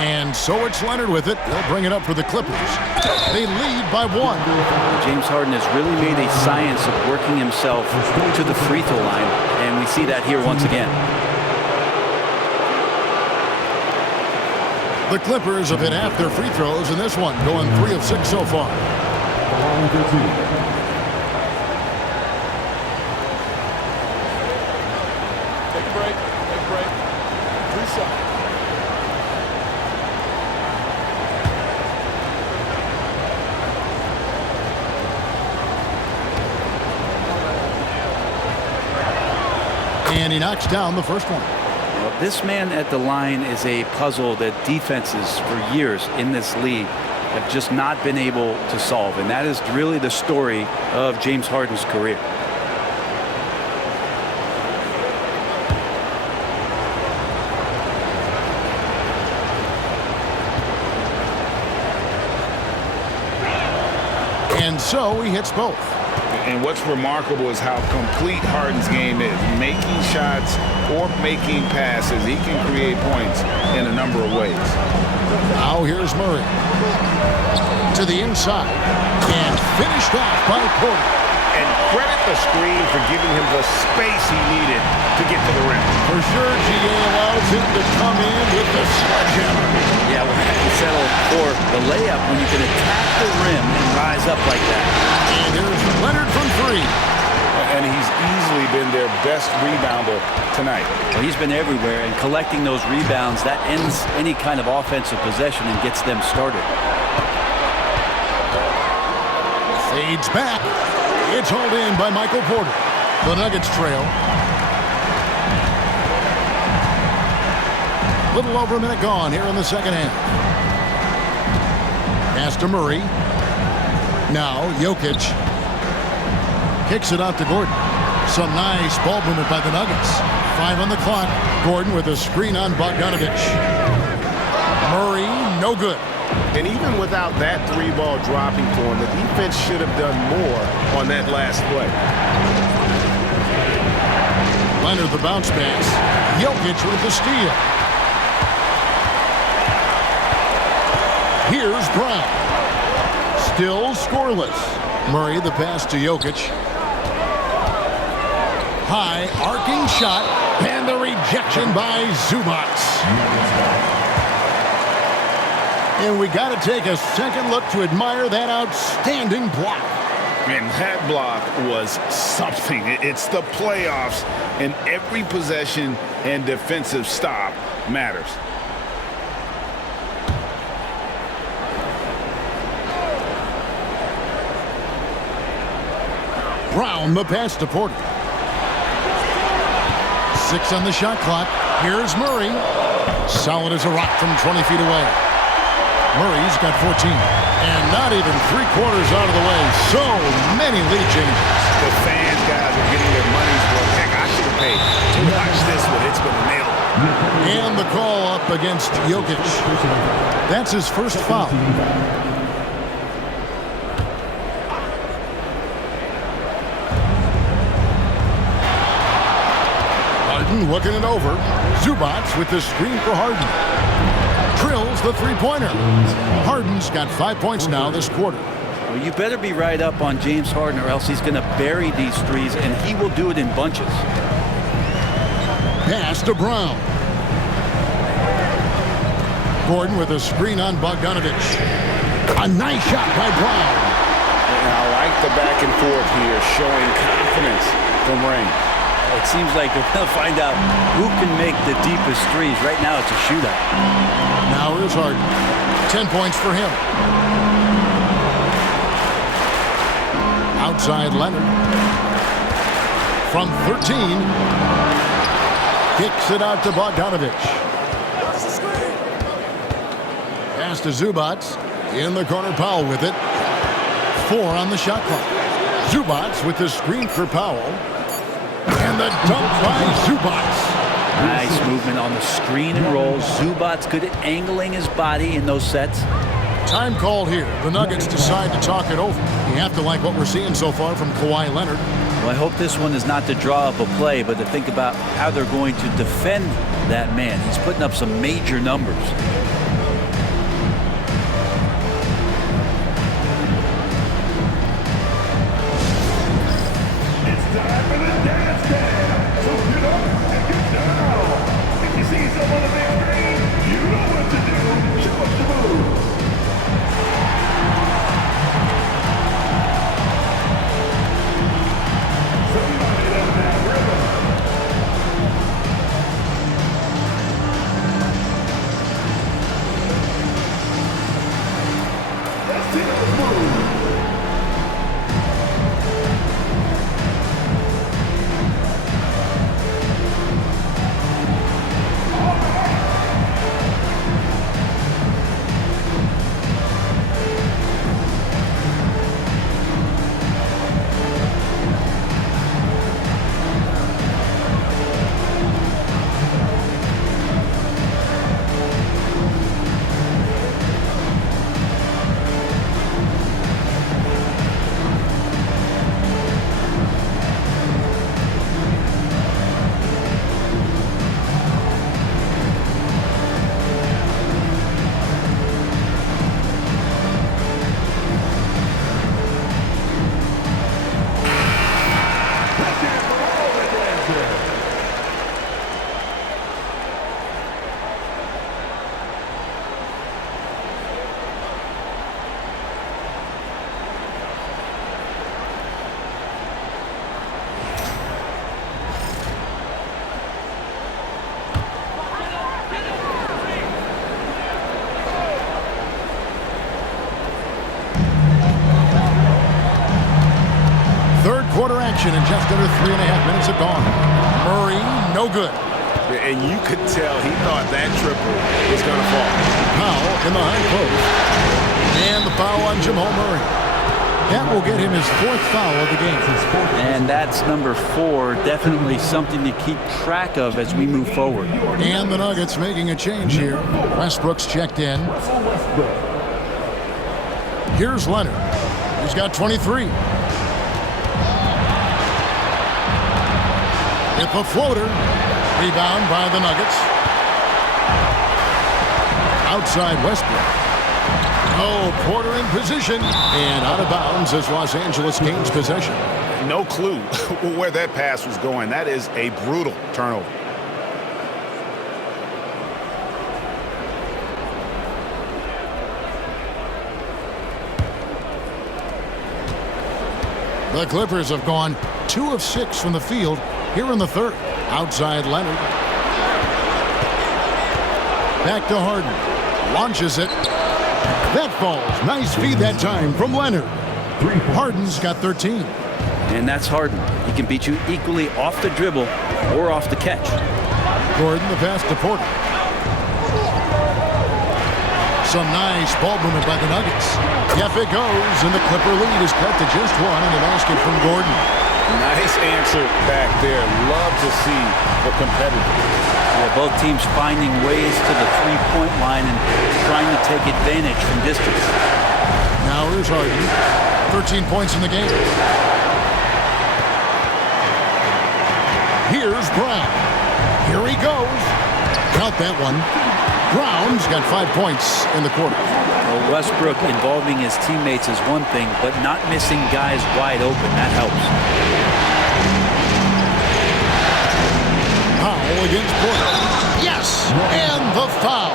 And so it's Leonard with it. They'll bring it up for the Clippers. They lead by 1. James Harden has really made a science of working himself to the free throw line, and we see that here once again. The Clippers have hit half their free throws in this one, going 3 of 6 so far. Take a break. Take a break. Reset. And he knocks down the first one. Well, this man at the line is a puzzle that defenses for years in this league have just not been able to solve. And that is really the story of James Harden's career. And so he hits both. And what's remarkable is how complete Harden's game is. Making shots or making passes, he can create points in a number of ways. Now here's Murray. To the inside. And finished off by Porter. And credit the screen for giving him the space he needed to get to the rim. For sure, GA allows him to come in with the sledgehammer. Yeah, we'll have to settle for the layup when you can attack the rim and rise up like that. And here's Leonard from 3. And he's easily been their best rebounder tonight. Well, he's been everywhere, and collecting those rebounds, that ends any kind of offensive possession and gets them started. Fades back. It's hauled in by Michael Porter. The Nuggets trail. Little over a minute gone here in the second half. Pass to Murray. Now Jokic kicks it out to Gordon. Some nice ball movement by the Nuggets. 5 on the clock. Gordon with a screen on Bogdanovich. Murray, no good. And even without that 3-ball dropping to him, the defense should have done more on that last play. Leonard the bounce pass. Jokic with the steal. Here's Brown. Still scoreless. Murray, the pass to Jokic. High, arcing shot, and the rejection by Zubac. And we got to take a second look to admire that outstanding block. And that block was something. It's the playoffs, and every possession and defensive stop matters. Brown, the pass to Porter. 6 on the shot clock. Here's Murray. Solid as a rock from 20 feet away. Murray's got 14. And not even 3/4 out of the way. So many lead changes. The fans, guys, are getting their money's worth. Heck, I should have paid to watch this one. It's been a nail. And the call up against Jokic. That's his first foul. Harden looking it over. Zubac with the screen for Harden. Drills the three-pointer. Harden's got 5 points now this quarter. Well, you better be right up on James Harden or else he's going to bury these threes, and he will do it in bunches. Pass to Brown. Gordon with a screen on Bogdanovich. A nice shot by Brown. And I like the back and forth here, showing confidence from Rain. It seems like they'll find out who can make the deepest threes. Right now, it's a shootout. Now here's Harden. 10 points for him. Outside Leonard. From 13. Kicks it out to Bogdanovich. Pass to Zubac. In the corner, Powell with it. 4 on the shot clock. Zubac with the screen for Powell. And the dunk by Zubac. Nice movement on the screen and roll. Zubac good at angling his body in those sets. Time called here. The Nuggets decide to talk it over. You have to like what we're seeing so far from Kawhi Leonard. Well, I hope this one is not to draw up a play, but to think about how they're going to defend that man. He's putting up some major numbers. Quarter action and just under 3.5 minutes have gone. Murray, no good. And you could tell he thought that triple was going to fall. Powell in the high post. And the foul on Jamal Murray. That will get him his 4th foul of the game. And that's number 4. Definitely something to keep track of as we move forward. And the Nuggets making a change here. Westbrook's checked in. Here's Leonard. He's got 23. It's a floater. Rebound by the Nuggets. Outside Westbrook. Oh, Porter in position. And out of bounds as Los Angeles gains possession. No clue where that pass was going. That is a brutal turnover. The Clippers have gone 2 of 6 from the field here in the third. Outside Leonard. Back to Harden. Launches it. That falls. Nice feed that time from Leonard. Harden's got 13. And that's Harden. He can beat you equally off the dribble or off the catch. Gordon, the pass to Porter. Some nice ball movement by the Nuggets. Yep, it goes, and the Clipper lead is cut to just 1 on the basket from Gordon. Nice answer back there. Love to see the competitors. Yeah, both teams finding ways to the three-point line and trying to take advantage from distance. Now here's Harden. 13 points in the game. Here's Brown. Here he goes. Count that one. Brown's got 5 points in the quarter. Well, Westbrook involving his teammates is one thing, but not missing guys wide open, that helps. Powell against Porter. Yes! And the foul.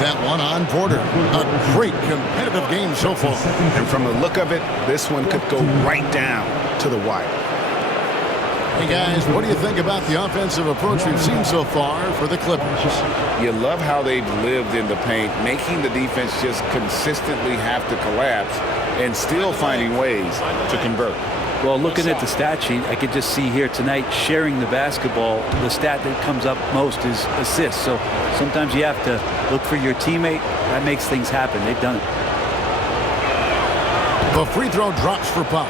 That one on Porter. A great competitive game so far. And from the look of it, this one could go right down to the wire. Hey guys, what do you think about the offensive approach we've seen so far for the Clippers? You love how they've lived in the paint, making the defense just consistently have to collapse and still finding ways to convert. Well, looking at the stat sheet, I could just see here tonight sharing the basketball. The stat that comes up most is assists. So sometimes you have to look for your teammate. That makes things happen. They've done it. The free throw drops for Powell.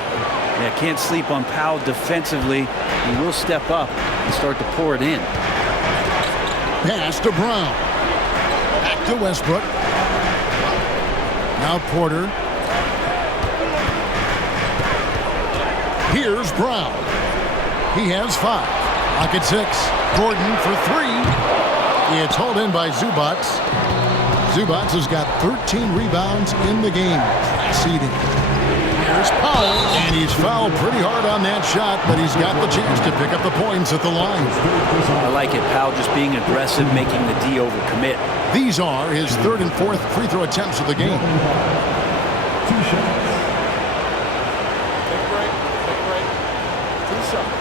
Yeah, can't sleep on Powell defensively. He will step up and start to pour it in. Pass to Brown. Back to Westbrook. Now Porter. Here's Brown. He has 5. Pocket 6. Gordon for 3. It's hauled in by Zubac. Zubac has got 13 rebounds in the game. Exceeding. Here's Powell, and he's fouled pretty hard on that shot, but he's got the chance to pick up the points at the line. I like it. Powell just being aggressive, making the D overcommit. These are his 3rd and 4th free throw attempts of the game. 2 shots. Take a break. 2 shots.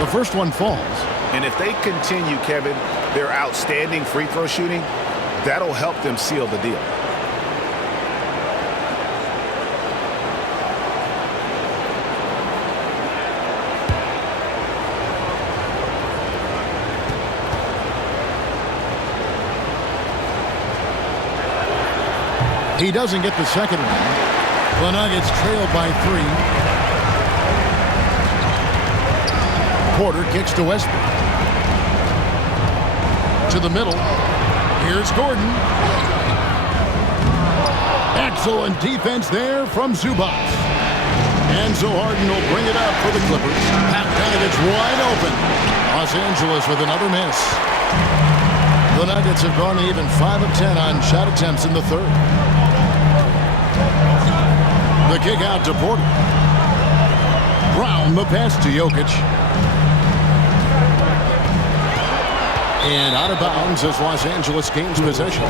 The first one falls. And if they continue, Kevin, their outstanding free throw shooting, that'll help them seal the deal. He doesn't get the second one. The Nuggets trailed by 3. Porter kicks to Westbrook. To the middle. Here's Gordon. Excellent defense there from Zubac. And so Harden will bring it up for the Clippers. Bogdanovich wide open. Los Angeles with another miss. The Nuggets have gone even 5 of 10 on shot attempts in the third. The kick out to Porter. Brown the pass to Jokic. And out of bounds as Los Angeles gains possession.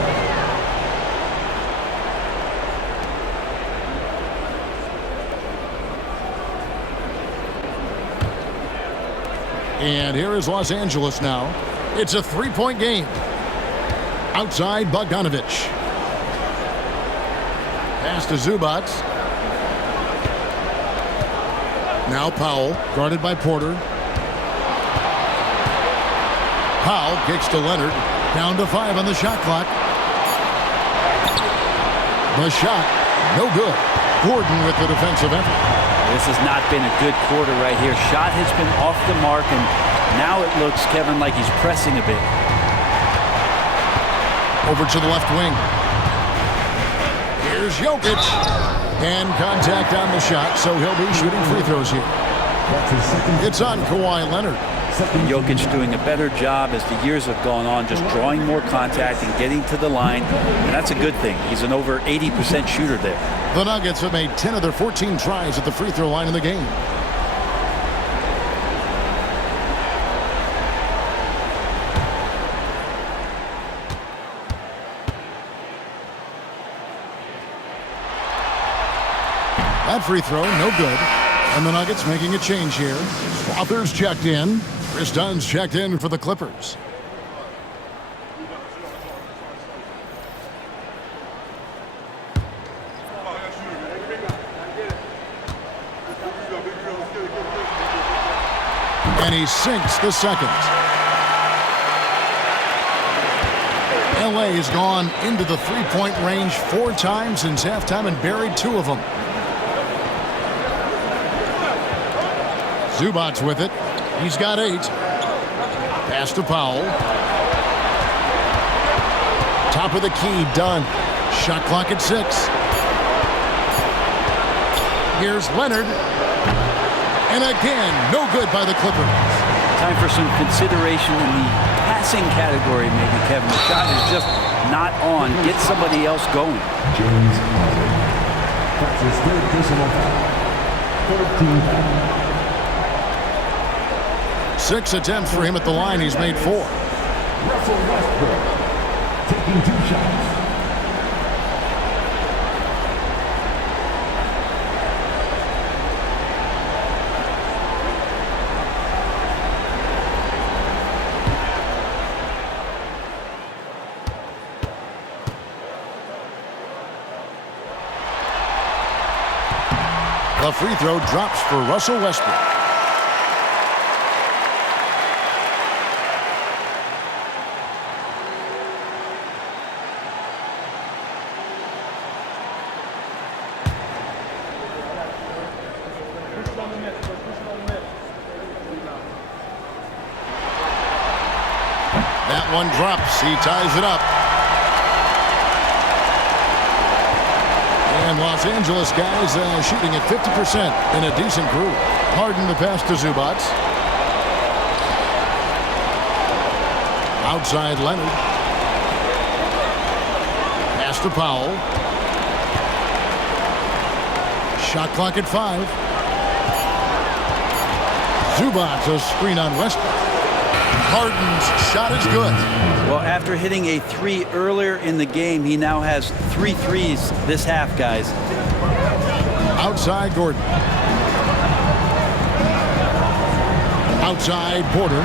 And here is Los Angeles now. It's a 3-point game. Outside Bogdanovich. Pass to Zubac. Now Powell, guarded by Porter. Powell kicks to Leonard. Down to 5 on the shot clock. The shot, no good. Gordon with the defensive effort. This has not been a good quarter right here. Shot has been off the mark, and now it looks, Kevin, like he's pressing a bit. Over to the left wing. Here's Jokic. And contact on the shot, so he'll be shooting free throws here. It's on Kawhi Leonard. And Jokic doing a better job as the years have gone on, just drawing more contact and getting to the line. And that's a good thing. He's an over 80% shooter there. The Nuggets have made 10 of their 14 tries at the free throw line in the game. That free throw, no good. And the Nuggets making a change here. Authors checked in. Chris Dunn's checked in for the Clippers. And he sinks the second. LA has gone into the three-point range 4 times since halftime and buried 2 of them. Zubac's with it. He's got 8. Pass to Powell. Top of the key, done. Shot clock at 6. Here's Leonard. And again, no good by the Clippers. Time for some consideration in the passing category, maybe, Kevin. The shot is just not on. Get somebody else going. James Harden. That's his 3rd personal foul. 13 foul. 6 attempts for him at the line. He's made 4. Russell Westbrook taking 2 shots. The free throw drops for Russell Westbrook. That one drops. He ties it up. And Los Angeles guys shooting at 50% in a decent group. Harden the pass to Zubac. Outside Leonard. Pass to Powell. Shot clock at 5. Zubac a screen on Westbrook. Harden's shot is good. Well, after hitting a 3 earlier in the game, he now has 3 threes this half, guys. Outside Gordon. Outside Porter.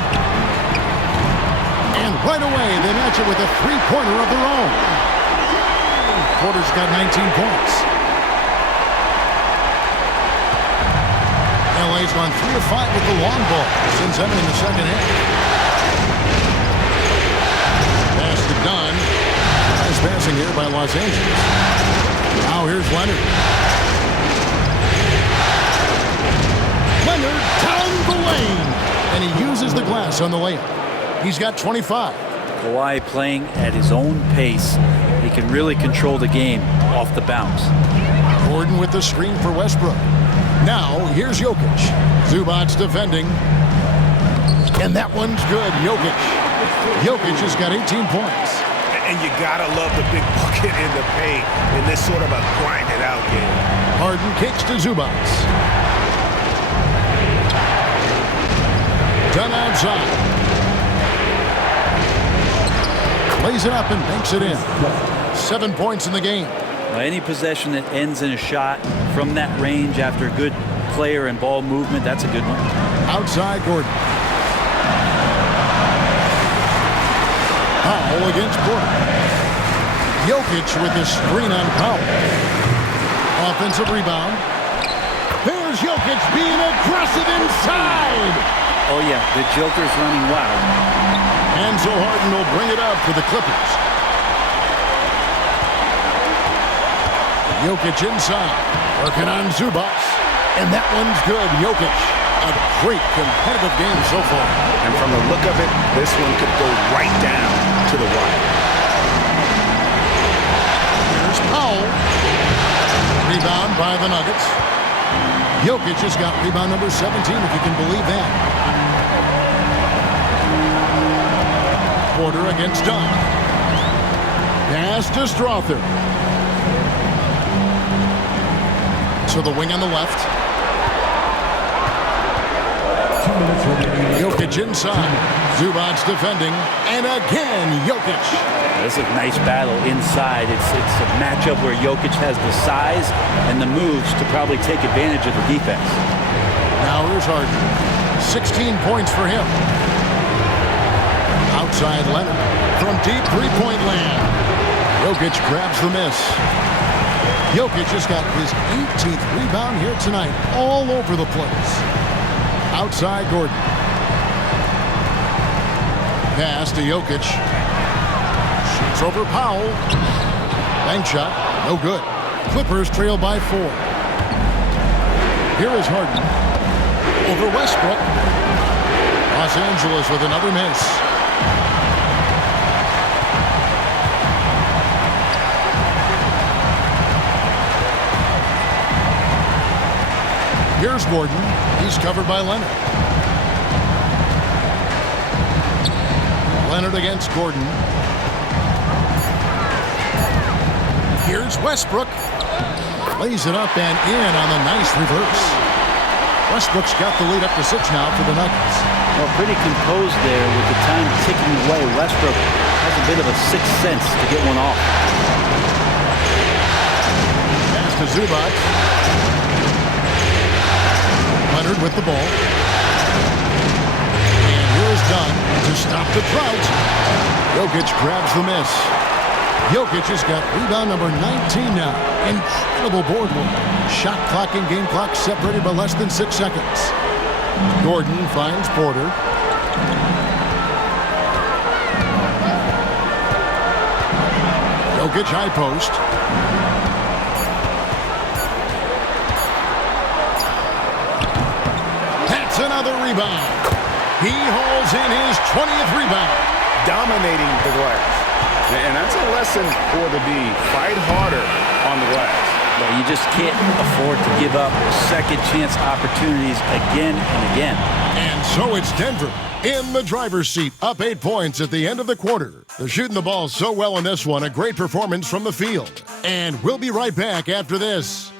And right away, they match it with a 3-pointer of their own. Porter's got 19 points. LA's gone 3 of 5 with the long ball since entering the second half. Pass to Dunn. Nice passing here by Los Angeles. Now here's Leonard. Leonard down the lane. And he uses the glass on the layup. He's got 25. Kawhi playing at his own pace. He can really control the game off the bounce. Gordon with the screen for Westbrook. Now here's Jokic. Zubac defending. And that one's good. Jokic has got 18 points. And you gotta love the big bucket in the paint in this sort of a grinded out game. Harden kicks to Zubac. Done outside. Lays it up and banks it in. 7 points in the game. Now, any possession that ends in a shot from that range after a good player and ball movement, that's a good one. Outside Gordon. Powell against Porter. Jokic with the screen on Powell. Offensive rebound. There's Jokic being aggressive inside. Oh, yeah, the Joker's running wild. And so Harden will bring it up for the Clippers. Jokic inside. Working on Zubac. And that one's good. Jokic. A great competitive game so far. And from the look of it, this one could go right down to the wire. Here's Powell. rebound by the Nuggets. Jokic has got rebound number 17, if you can believe that. Porter against Dunn. Pass to Strother. To the wing on the left. Jokic inside. Zubac's defending. And again, Jokic. This is a nice battle inside. It's a matchup where Jokic has the size and the moves to probably take advantage of the defense. Now here's Harden. 16 points for him. Outside Leonard from deep three-point land. Jokic grabs the miss. Jokic has got his 18th rebound here tonight, all over the place. Outside Gordon. Pass to Jokic. Shoots over Powell. Bank shot, no good. Clippers trail by 4. Here is Harden. Over Westbrook. Los Angeles with another miss. Here's Gordon. He's covered by Leonard. Leonard against Gordon. Here's Westbrook. Lays it up and in on the nice reverse. Westbrook's got the lead up to 6 now for the Nuggets. Well, pretty composed there with the time ticking away. Westbrook has a bit of a sixth sense to get one off. Pass to Zubac. Leonard with the ball. And here's Dunn to stop the drought. Jokic grabs the miss. Jokic has got rebound number 19 now. Incredible board work. Shot clock and game clock separated by less than 6 seconds. Gordon finds Porter. Jokic high post. That's another rebound. He hauls in his 20th rebound. Dominating the glass. And that's a lesson for the D. Fight harder on the glass. Well, you just can't afford to give up second chance opportunities again and again. And so it's Denver in the driver's seat, up 8 points at the end of the quarter. They're shooting the ball so well in this one, a great performance from the field. And we'll be right back after this.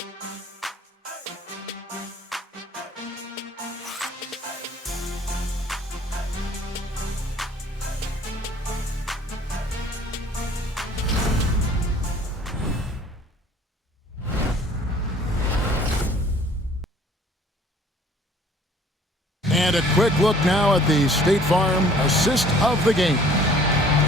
And a quick look now at the State Farm assist of the game.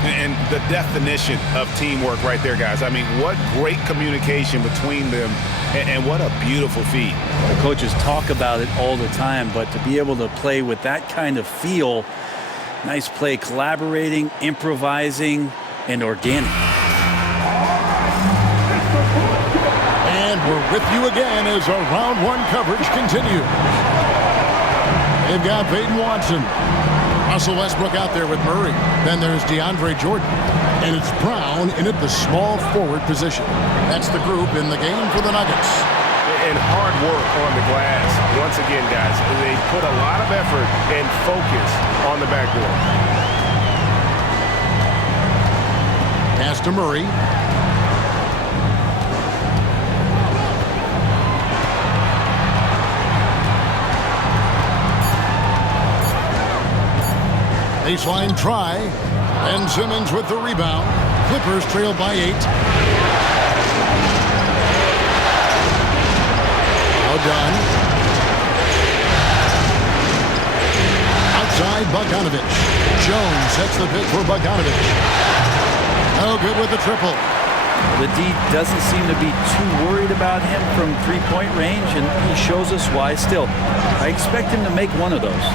And the definition of teamwork right there, guys. I mean, what great communication between them, and what a beautiful feat. The coaches talk about it all the time, but to be able to play with that kind of feel, nice play, collaborating, improvising, and organic. And we're with you again as our round 1 coverage continues. They've got Peyton Watson. Russell Westbrook out there with Murray. Then there's DeAndre Jordan. And it's Brown in at the small forward position. That's the group in the game for the Nuggets. And hard work on the glass. Once again, guys, they put a lot of effort and focus on the backboard. Pass to Murray. Baseline try. Ben Simmons with the rebound. Clippers trail by 8. Now done. Outside Bogdanovich. Jones sets the pick for Bogdanovich. No good with the triple. The D doesn't seem to be too worried about him from three-point range, and he shows us why still. I expect him to make one of those.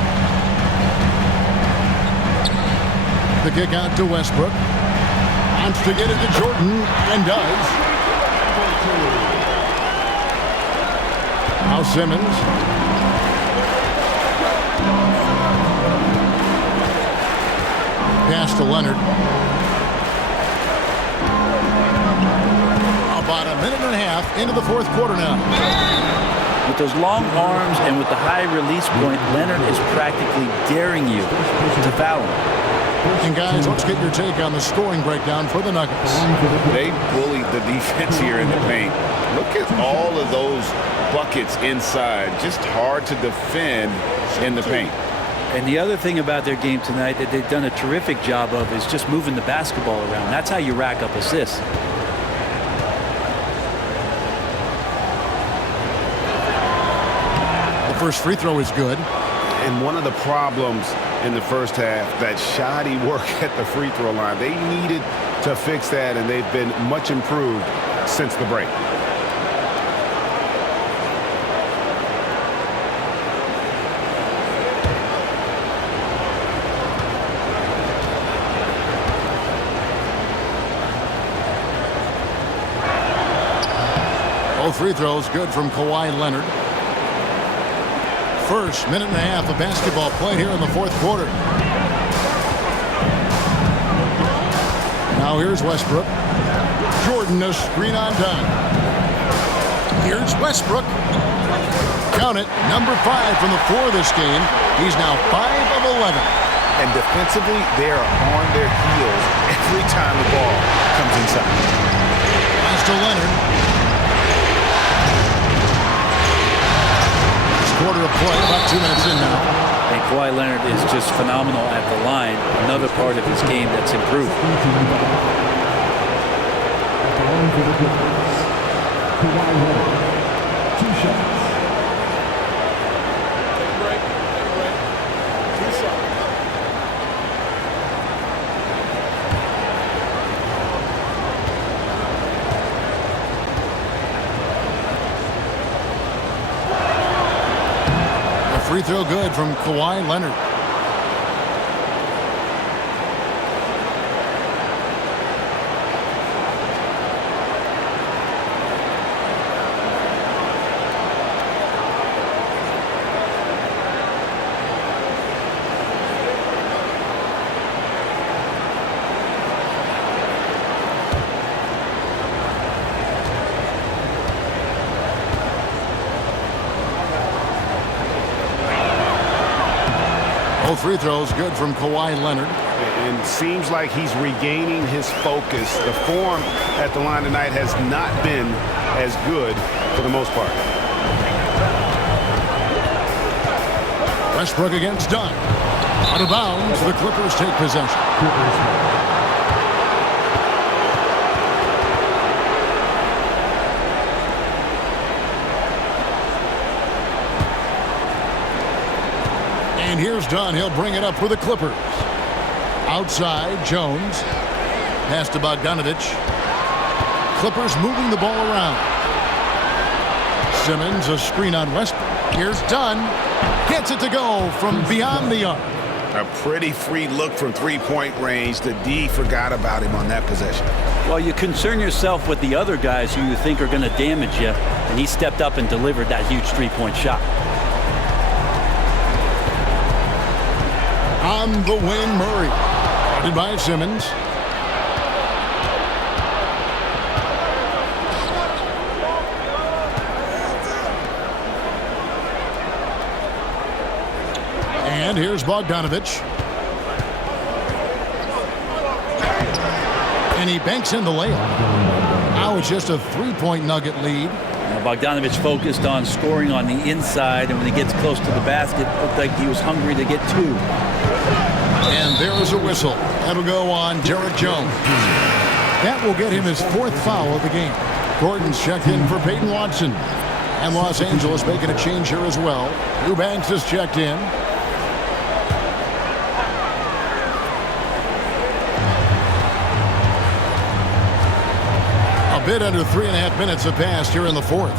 The kick out to Westbrook. Wants to get it to Jordan, and does. Now Simmons. Pass to Leonard. Up About a minute and a half into the fourth quarter now. With those long arms and with the high release point, Leonard is practically daring you to foul him. And guys, let's get your take on the scoring breakdown for the Nuggets. They bullied the defense here in the paint. Look at all of those buckets inside. Just hard to defend in the paint. And the other thing about their game tonight that they've done a terrific job of is just moving the basketball around. That's how you rack up assists. The first free throw is good. And one of the problems in the first half, that shoddy work at the free throw line. They needed to fix that, and they've been much improved since the break. Both free throws good from Kawhi Leonard. First minute and a half of basketball played here in the fourth quarter. Now here's Westbrook. Jordan a screen on time. Here's Westbrook. Count it, number 5 from the floor this game. He's now 5 of 11. And defensively, they are on their heels every time the ball comes inside. Pass to Leonard. Quarter of play, about 2 minutes in now. And Kawhi Leonard is just phenomenal at the line. Another part of his game that's improved. Kawhi Leonard, 2 shots. Free throw good from Kawhi Leonard. Both free throws good from Kawhi Leonard. And seems like he's regaining his focus. The form at the line tonight has not been as good for the most part. Westbrook against Dunn. Out of bounds, the Clippers take possession. And here's Dunn. He'll bring it up for the Clippers. Outside, Jones. Pass to Bogdanovich. Clippers moving the ball around. Simmons, a screen on Westbrook. Here's Dunn. Gets it to go from beyond the arc. A pretty free look from three-point range. The D forgot about him on that possession. Well, you concern yourself with the other guys who you think are going to damage you, and he stepped up and delivered that huge three-point shot. On the wing, Murray. Guarded by Simmons. And here's Bogdanovich. And he banks in the layup. Now it's just a three-point Nugget lead. Bogdanovich focused on scoring on the inside, and when he gets close to the basket, it looked like he was hungry to get 2. And there is a whistle. That'll go on Derek Jones. That will get him his 4th foul of the game. Gordon's checked in for Peyton Watson. And Los Angeles making a change here as well. Eubanks is checked in. A bit under 3.5 minutes have passed here in the 4th.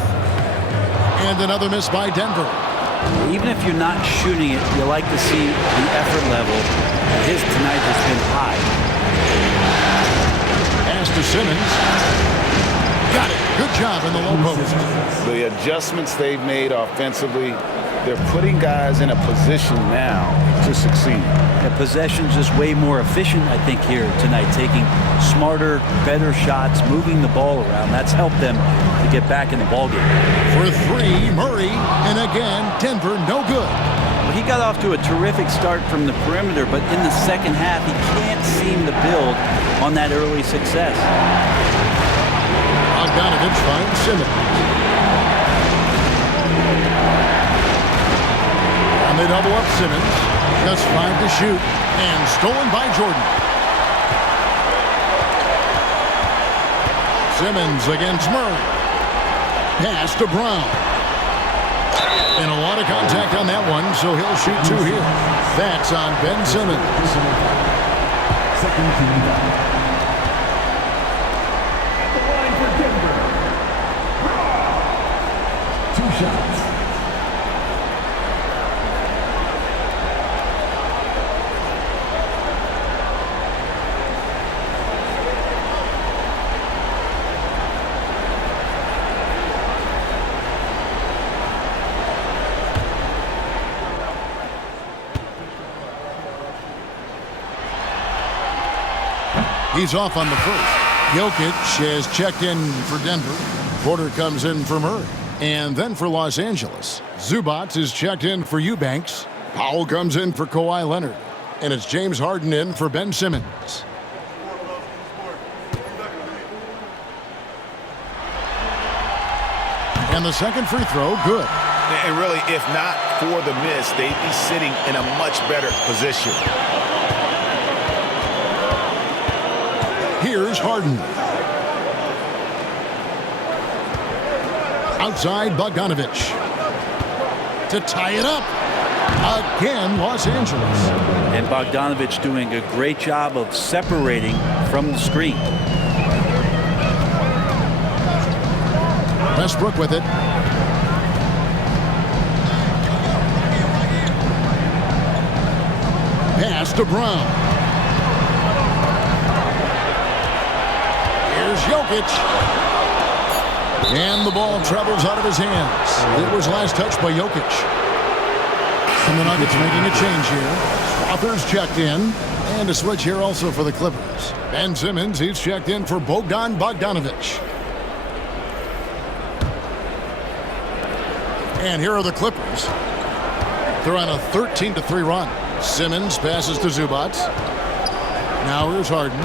And another miss by Denver. Even if you're not shooting it, you like to see the effort level. His tonight has been high. Pass to Simmons. Got it. Good job in the low post. The adjustments they've made offensively They're putting guys in a position now to succeed. The possession's just way more efficient, I think, here tonight, taking smarter, better shots, moving the ball around. That's helped them to get back in the ballgame. For three, Murray, and again, Denver no good. Well, he got off to a terrific start from the perimeter, but in the second half, he can't seem to build on that early success. Bogdanovich finds Simmons. And they double up Simmons. Just 5 to shoot. And stolen by Jordan. Simmons against Murray. Pass to Brown. And a lot of contact on that one, so he'll shoot 2 here. That's on Ben Simmons. Second team foul. At the line for Denver. 2 shots. He's off on the first. Jokic has checked in for Denver. Porter comes in for Murray. And then for Los Angeles, Zubac is checked in for Eubanks. Powell comes in for Kawhi Leonard. And it's James Harden in for Ben Simmons. And the second free throw, good. And really, if not for the miss, they'd be sitting in a much better position. Here's Harden. Outside Bogdanovich. To tie it up. Again, Los Angeles. And Bogdanovich doing a great job of separating from the screen. Westbrook with it. Pass to Brown. Here's Jokic. And the ball travels out of his hands. It was last touched by Jokic. And the Nuggets making a change here. Authors checked in. And a switch here also for the Clippers. Ben Simmons, he's checked in for Bogdanovich. And here are the Clippers. They're on a 13-3 run. Simmons passes to Zubac. Now here's Harden.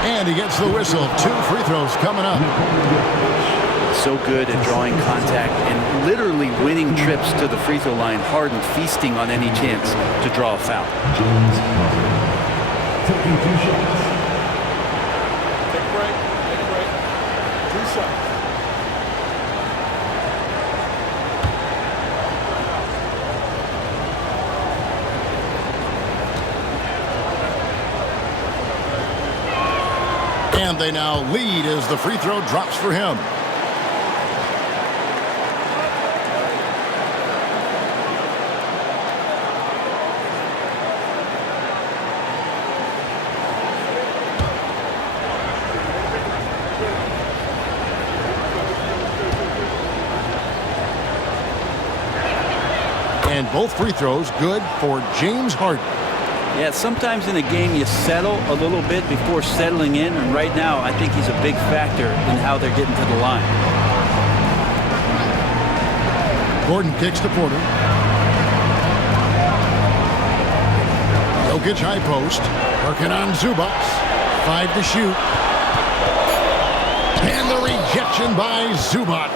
And he gets the whistle. 2 free throws coming up. So good at drawing contact and literally winning trips to the free throw line. Harden feasting on any chance to draw a foul. James Harden. Taking 2 shots. Take a break. 2 shots. And they now lead as the free throw drops for him. And both free throws good for James Harden. Yeah, sometimes in a game you settle a little bit before settling in, and right now I think he's a big factor in how they're getting to the line. Gordon kicks to Porter. Jokic high post. Working on Zubac. 5 to shoot. And the rejection by Zubac.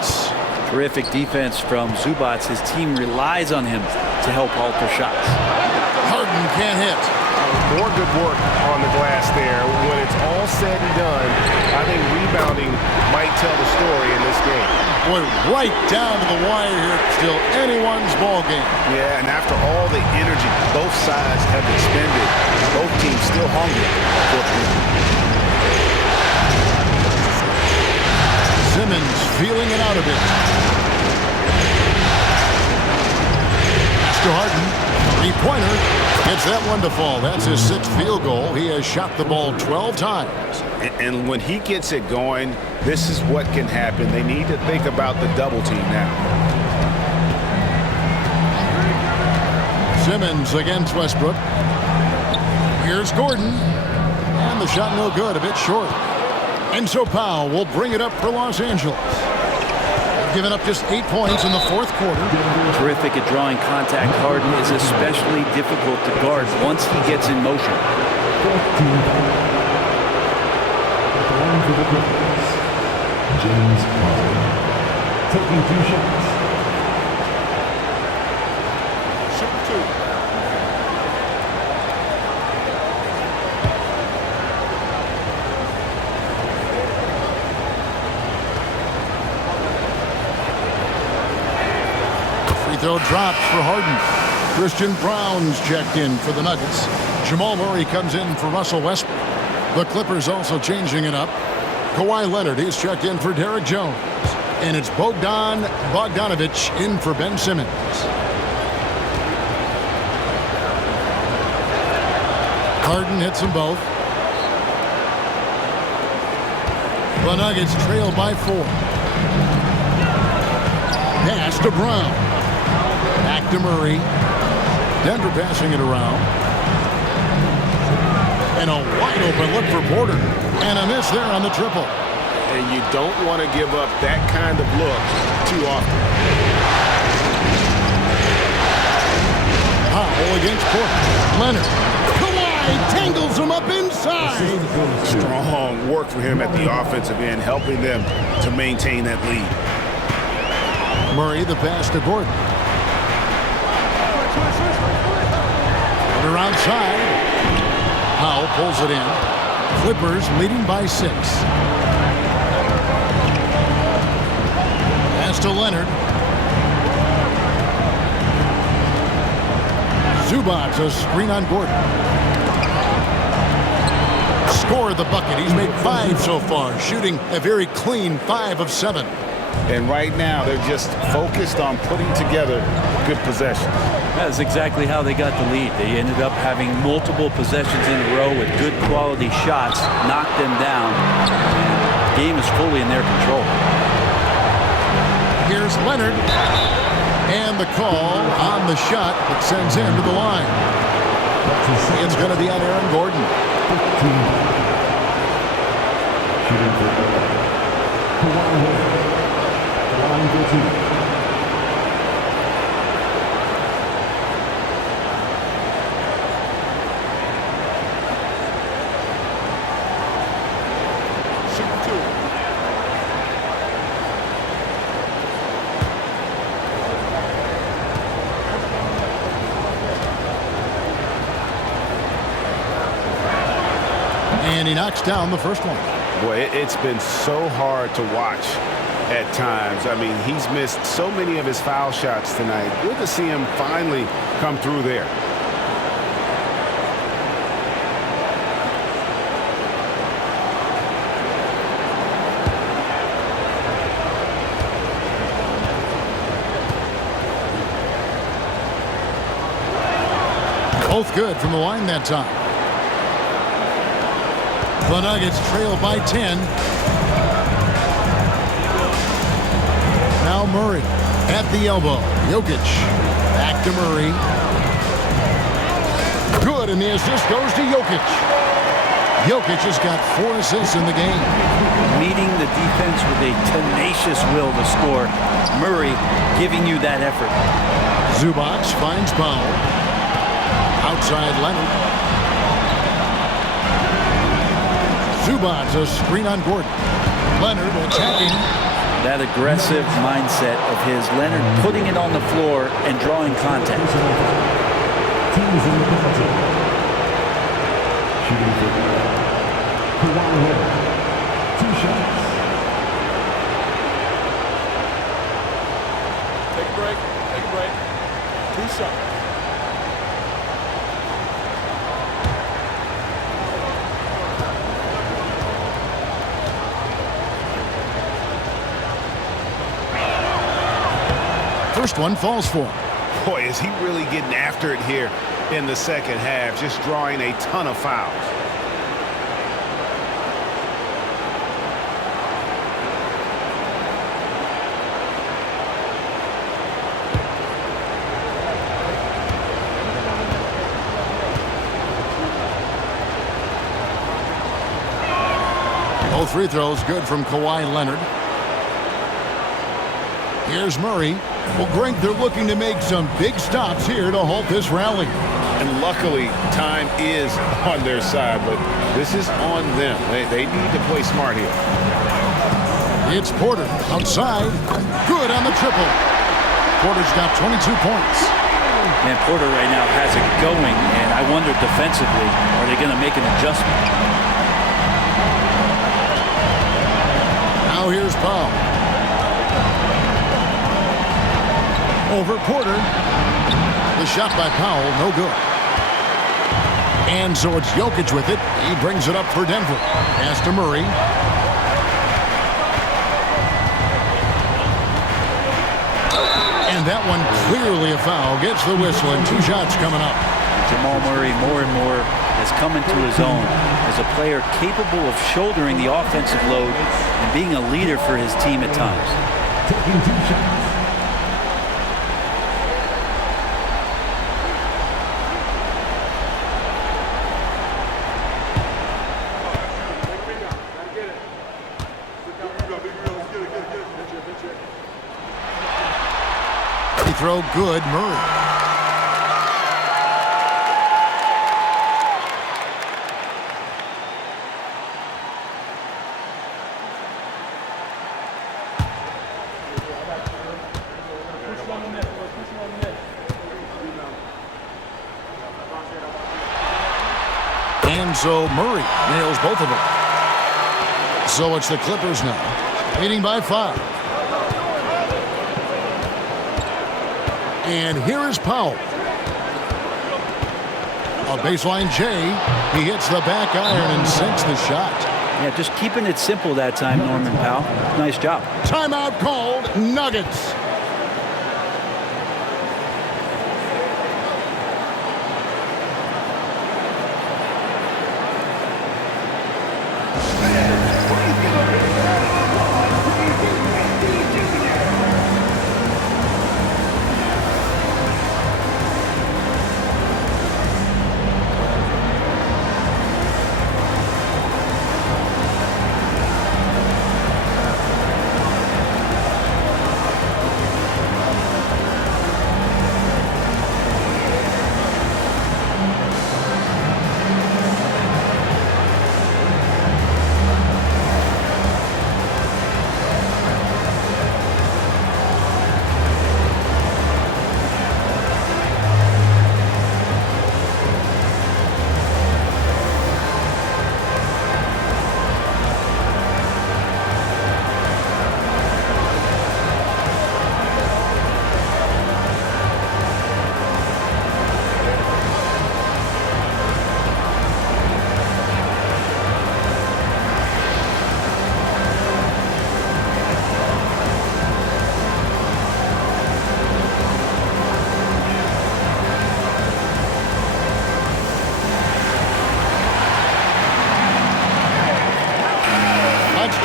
Terrific defense from Zubac. His team relies on him to help alter shots. Harden can't hit. More good work on the glass there. When it's all said and done, I think rebounding might tell the story in this game. Boy, right down to the wire here. Still anyone's ball game. Yeah, and after all the energy both sides have expended, both teams still hungry for a win. Simmons feeling it out a bit. Pass to Harden. 3-pointer. Gets that one to fall. That's his 6th field goal. He has shot the ball 12 times. And when he gets it going, this is what can happen. They need to think about the double team now. Simmons against Westbrook. Here's Gordon. And the shot no good, a bit short. And so Powell will bring it up for Los Angeles. Given up just 8 points in the 4th quarter. Terrific at drawing contact. Harden is especially difficult to guard once he gets in motion. James Harden taking 2 shots. Throw drops for Harden. Christian Brown's checked in for the Nuggets. Jamal Murray comes in for Russell Westbrook. The Clippers also changing it up. Kawhi Leonard is checked in for Derek Jones. And it's Bogdan Bogdanovic in for Ben Simmons. Harden hits them both. The Nuggets trail by 4. Pass to Brown. Back to Murray. Denver passing it around. And a wide open look for Porter. And a miss there on the triple. And you don't want to give up that kind of look too often. Powell against Porter. Leonard. Kawhi tangles him up inside. Strong work for him at the offensive end, helping them to maintain that lead. Murray the pass to Gordon. Porter outside. Powell pulls it in. Clippers leading by 6. Pass to Leonard. Zubac a screen on Gordon. Score the bucket. He's made 5 so far, shooting a very clean 5 of 7. And right now, they're just focused on putting together good possessions. That's exactly how they got the lead. They ended up having multiple possessions in a row with good quality shots, knocked them down. The game is fully in their control. Here's Leonard. And the call on the shot that sends him to the line. It's going to be on Aaron Gordon. Shooting for Kawhi. Line 15. And he knocks down the first one. Boy, it's been so hard to watch at times. I mean, he's missed so many of his foul shots tonight. Good to see him finally come through there. Both good from the line that time. The Nuggets trail by 10. Now Murray at the elbow. Jokic back to Murray. Good, and the assist goes to Jokic. Jokic has got 4 assists in the game. Meeting the defense with a tenacious will to score. Murray giving you that effort. Zubac finds Powell. Outside Leonard. Zubac a screen on Gordon. Leonard attacking. That aggressive mindset of his. Leonard putting it on the floor and drawing contact. Teams in the penalty. Shooting for Kawhi Leonard. 2 shots. Take a break. Take a break. 2 shots. First one falls for him. Boy, is he really getting after it here in the second half, just drawing a ton of fouls. Both free throws good from Kawhi Leonard. Here's Murray. Well, Greg, they're looking to make some big stops here to halt this rally. And luckily, time is on their side, but this is on them. They need to play smart here. It's Porter outside. Good on the triple. Porter's got 22 points. Man, Porter right now has it going, and I wonder defensively, are they going to make an adjustment? Now here's Powell. Over Porter. The shot by Powell, no good. And so it's Jokic with it. He brings it up for Denver. Pass to Murray. And that one clearly a foul. Gets the whistle and 2 shots coming up. Jamal Murray more and more has come into his own as a player capable of shouldering the offensive load and being a leader for his team at times. Taking 2 shots. Free throw good, Murray. And so Murray nails both of them. So it's the Clippers now, leading by 5. And here is Powell. A baseline J. He hits the back iron and sinks the shot. Yeah, just keeping it simple that time, Norman Powell. Nice job. Timeout called. Nuggets.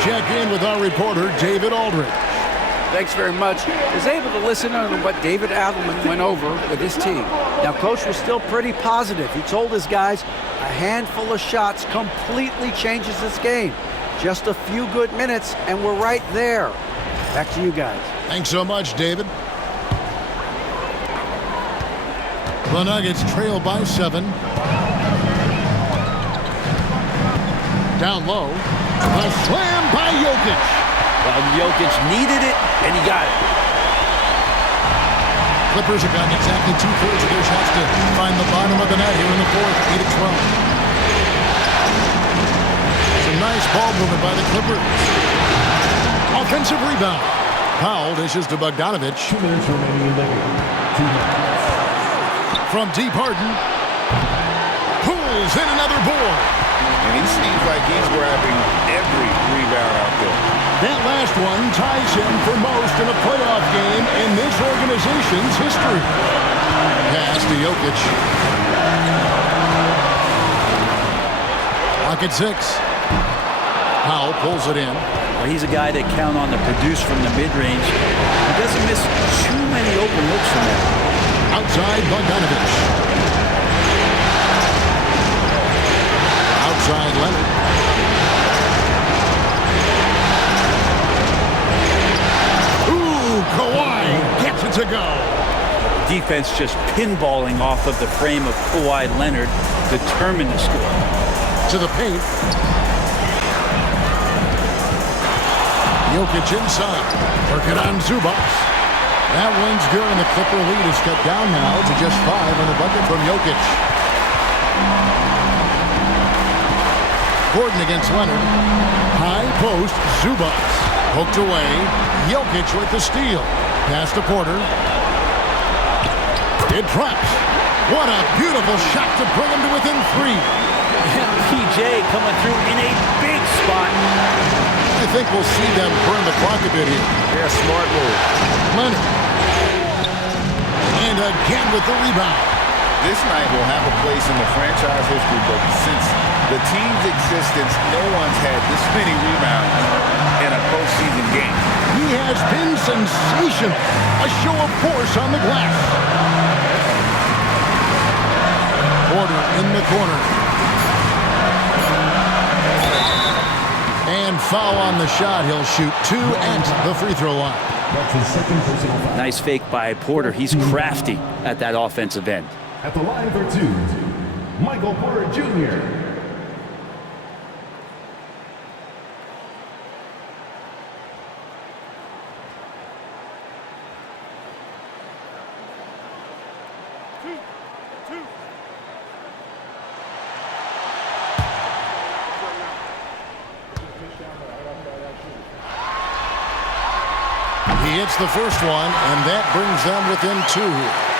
Check in with our reporter, David Aldridge. Thanks very much. I was able to listen to what David Adelman went over with his team. Now, Coach was still pretty positive. He told his guys a handful of shots completely changes this game. Just a few good minutes, and we're right there. Back to you guys. Thanks so much, David. The Nuggets trail by 7. Down low. A slam by Jokic. Well, Jokic needed it, and he got it. Clippers have gotten exactly 2/3 of their shots to find the bottom of the net here in the 4th, 8-12. Some nice ball movement by the Clippers. Offensive rebound. Powell dishes to Bogdanovic. 2 minutes remaining in the game. 2 minutes. From deep, Harden. Pulls in another board. And he seems like he's grabbing every rebound out there. That last one ties him for most in a playoff game in this organization's history. Pass to Jokic. Lock at 6. Powell pulls it in. Well, he's a guy that count on to produce from the mid-range. He doesn't miss too many open looks from there. Outside Bogdanovich. Outside Leonard. Ooh, Kawhi gets it to go. Defense just pinballing off of the frame of Kawhi Leonard, determined to score. To the paint. Jokic inside. Work it on Zubac. That one's good, and the Clipper lead is cut down now to just 5 on the bucket from Jokic. Gordon against Leonard. High post, Zubac. Poked away. Jokic with the steal. Pass to Porter. It drops. What a beautiful shot to bring him to within 3. And PJ coming through in a big spot. I think we'll see them burn the clock a bit here. Yeah, smart move. Leonard. And again with the rebound. This night will have a place in the franchise history book. Since the team's existence, no one's had this many rebounds in a postseason game. He has been sensational. A show of force on the glass. Porter in the corner. And foul on the shot. He'll shoot 2 at the free throw line. That's his second personal foul. Nice fake by Porter. He's crafty at that offensive end. At the line for 2, Michael Porter Jr. He hits the first one, and that brings them within 2 here.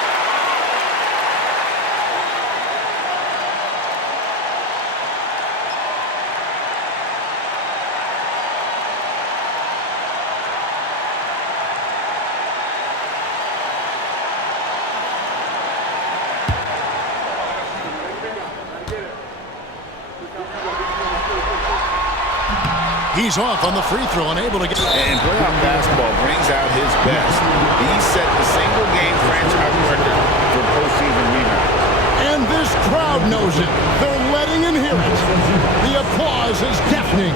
He's off on the free throw, unable to get... And playoff basketball brings out his best. He set the single-game franchise record for postseason rebounds. And this crowd knows it. They're letting him hear it. The applause is deafening.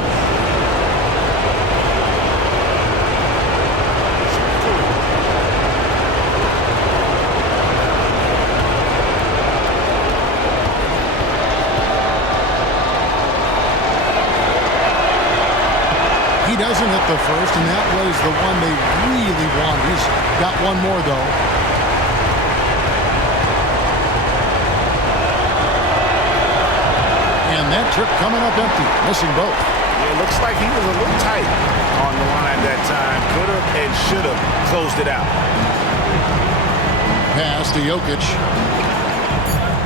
He doesn't hit the first, and that was the one they really want. He's got one more, though. And that trip coming up empty, missing both. Yeah, it looks like he was a little tight on the line that time. Could have and should have closed it out. Pass to Jokic.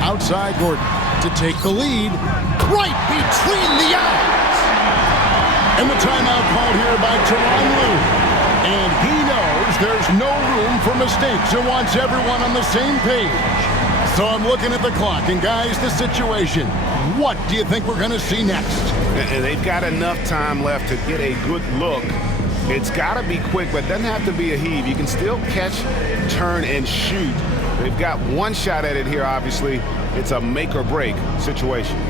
Outside Gordon to take the lead. Right between the eyes. And the timeout called here by Tyronn Lue. And he knows there's no room for mistakes and wants everyone on the same page. So I'm looking at the clock, and guys, the situation. What do you think we're going to see next? And they've got enough time left to get a good look. It's got to be quick, but it doesn't have to be a heave. You can still catch, turn, and shoot. They've got one shot at it here, obviously. It's a make-or-break situation.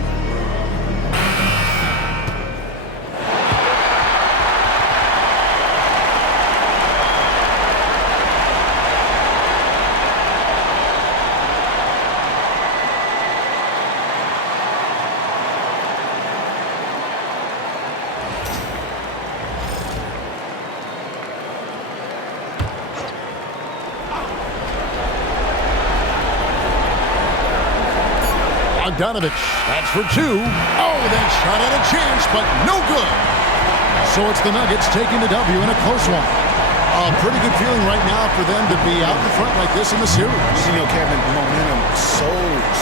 Bogdanovich, that's for 2. Oh, that shot had a chance, but no good. So it's the Nuggets taking the W in a close one. A pretty good feeling right now for them to be out in front like this in the series. You know, Kevin, momentum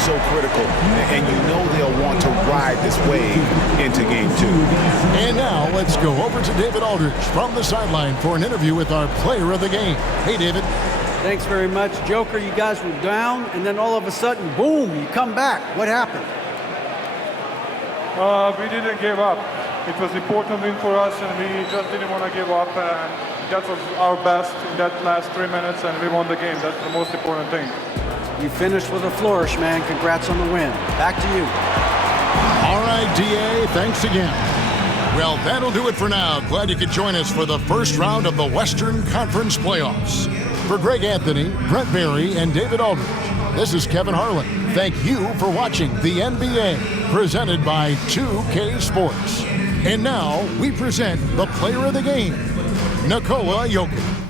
so critical, and you know they'll want to ride this wave into game 2. And now let's go over to David Aldridge from the sideline for an interview with our player of the game. Hey, David. Thanks very much. Joker, you guys were down, and then all of a sudden, boom, you come back. What happened? We didn't give up. It was an important win for us, and we just didn't want to give up. And that was our best in that last 3 minutes, and we won the game. That's the most important thing. You finished with a flourish, man. Congrats on the win. Back to you. All right, DA, thanks again. Well, that'll do it for now. Glad you could join us for the first round of the Western Conference Playoffs. For Greg Anthony, Brent Barry, and David Aldridge, this is Kevin Harlan. Thank you for watching the NBA, presented by 2K Sports. And now we present the player of the game, Nikola Jokic.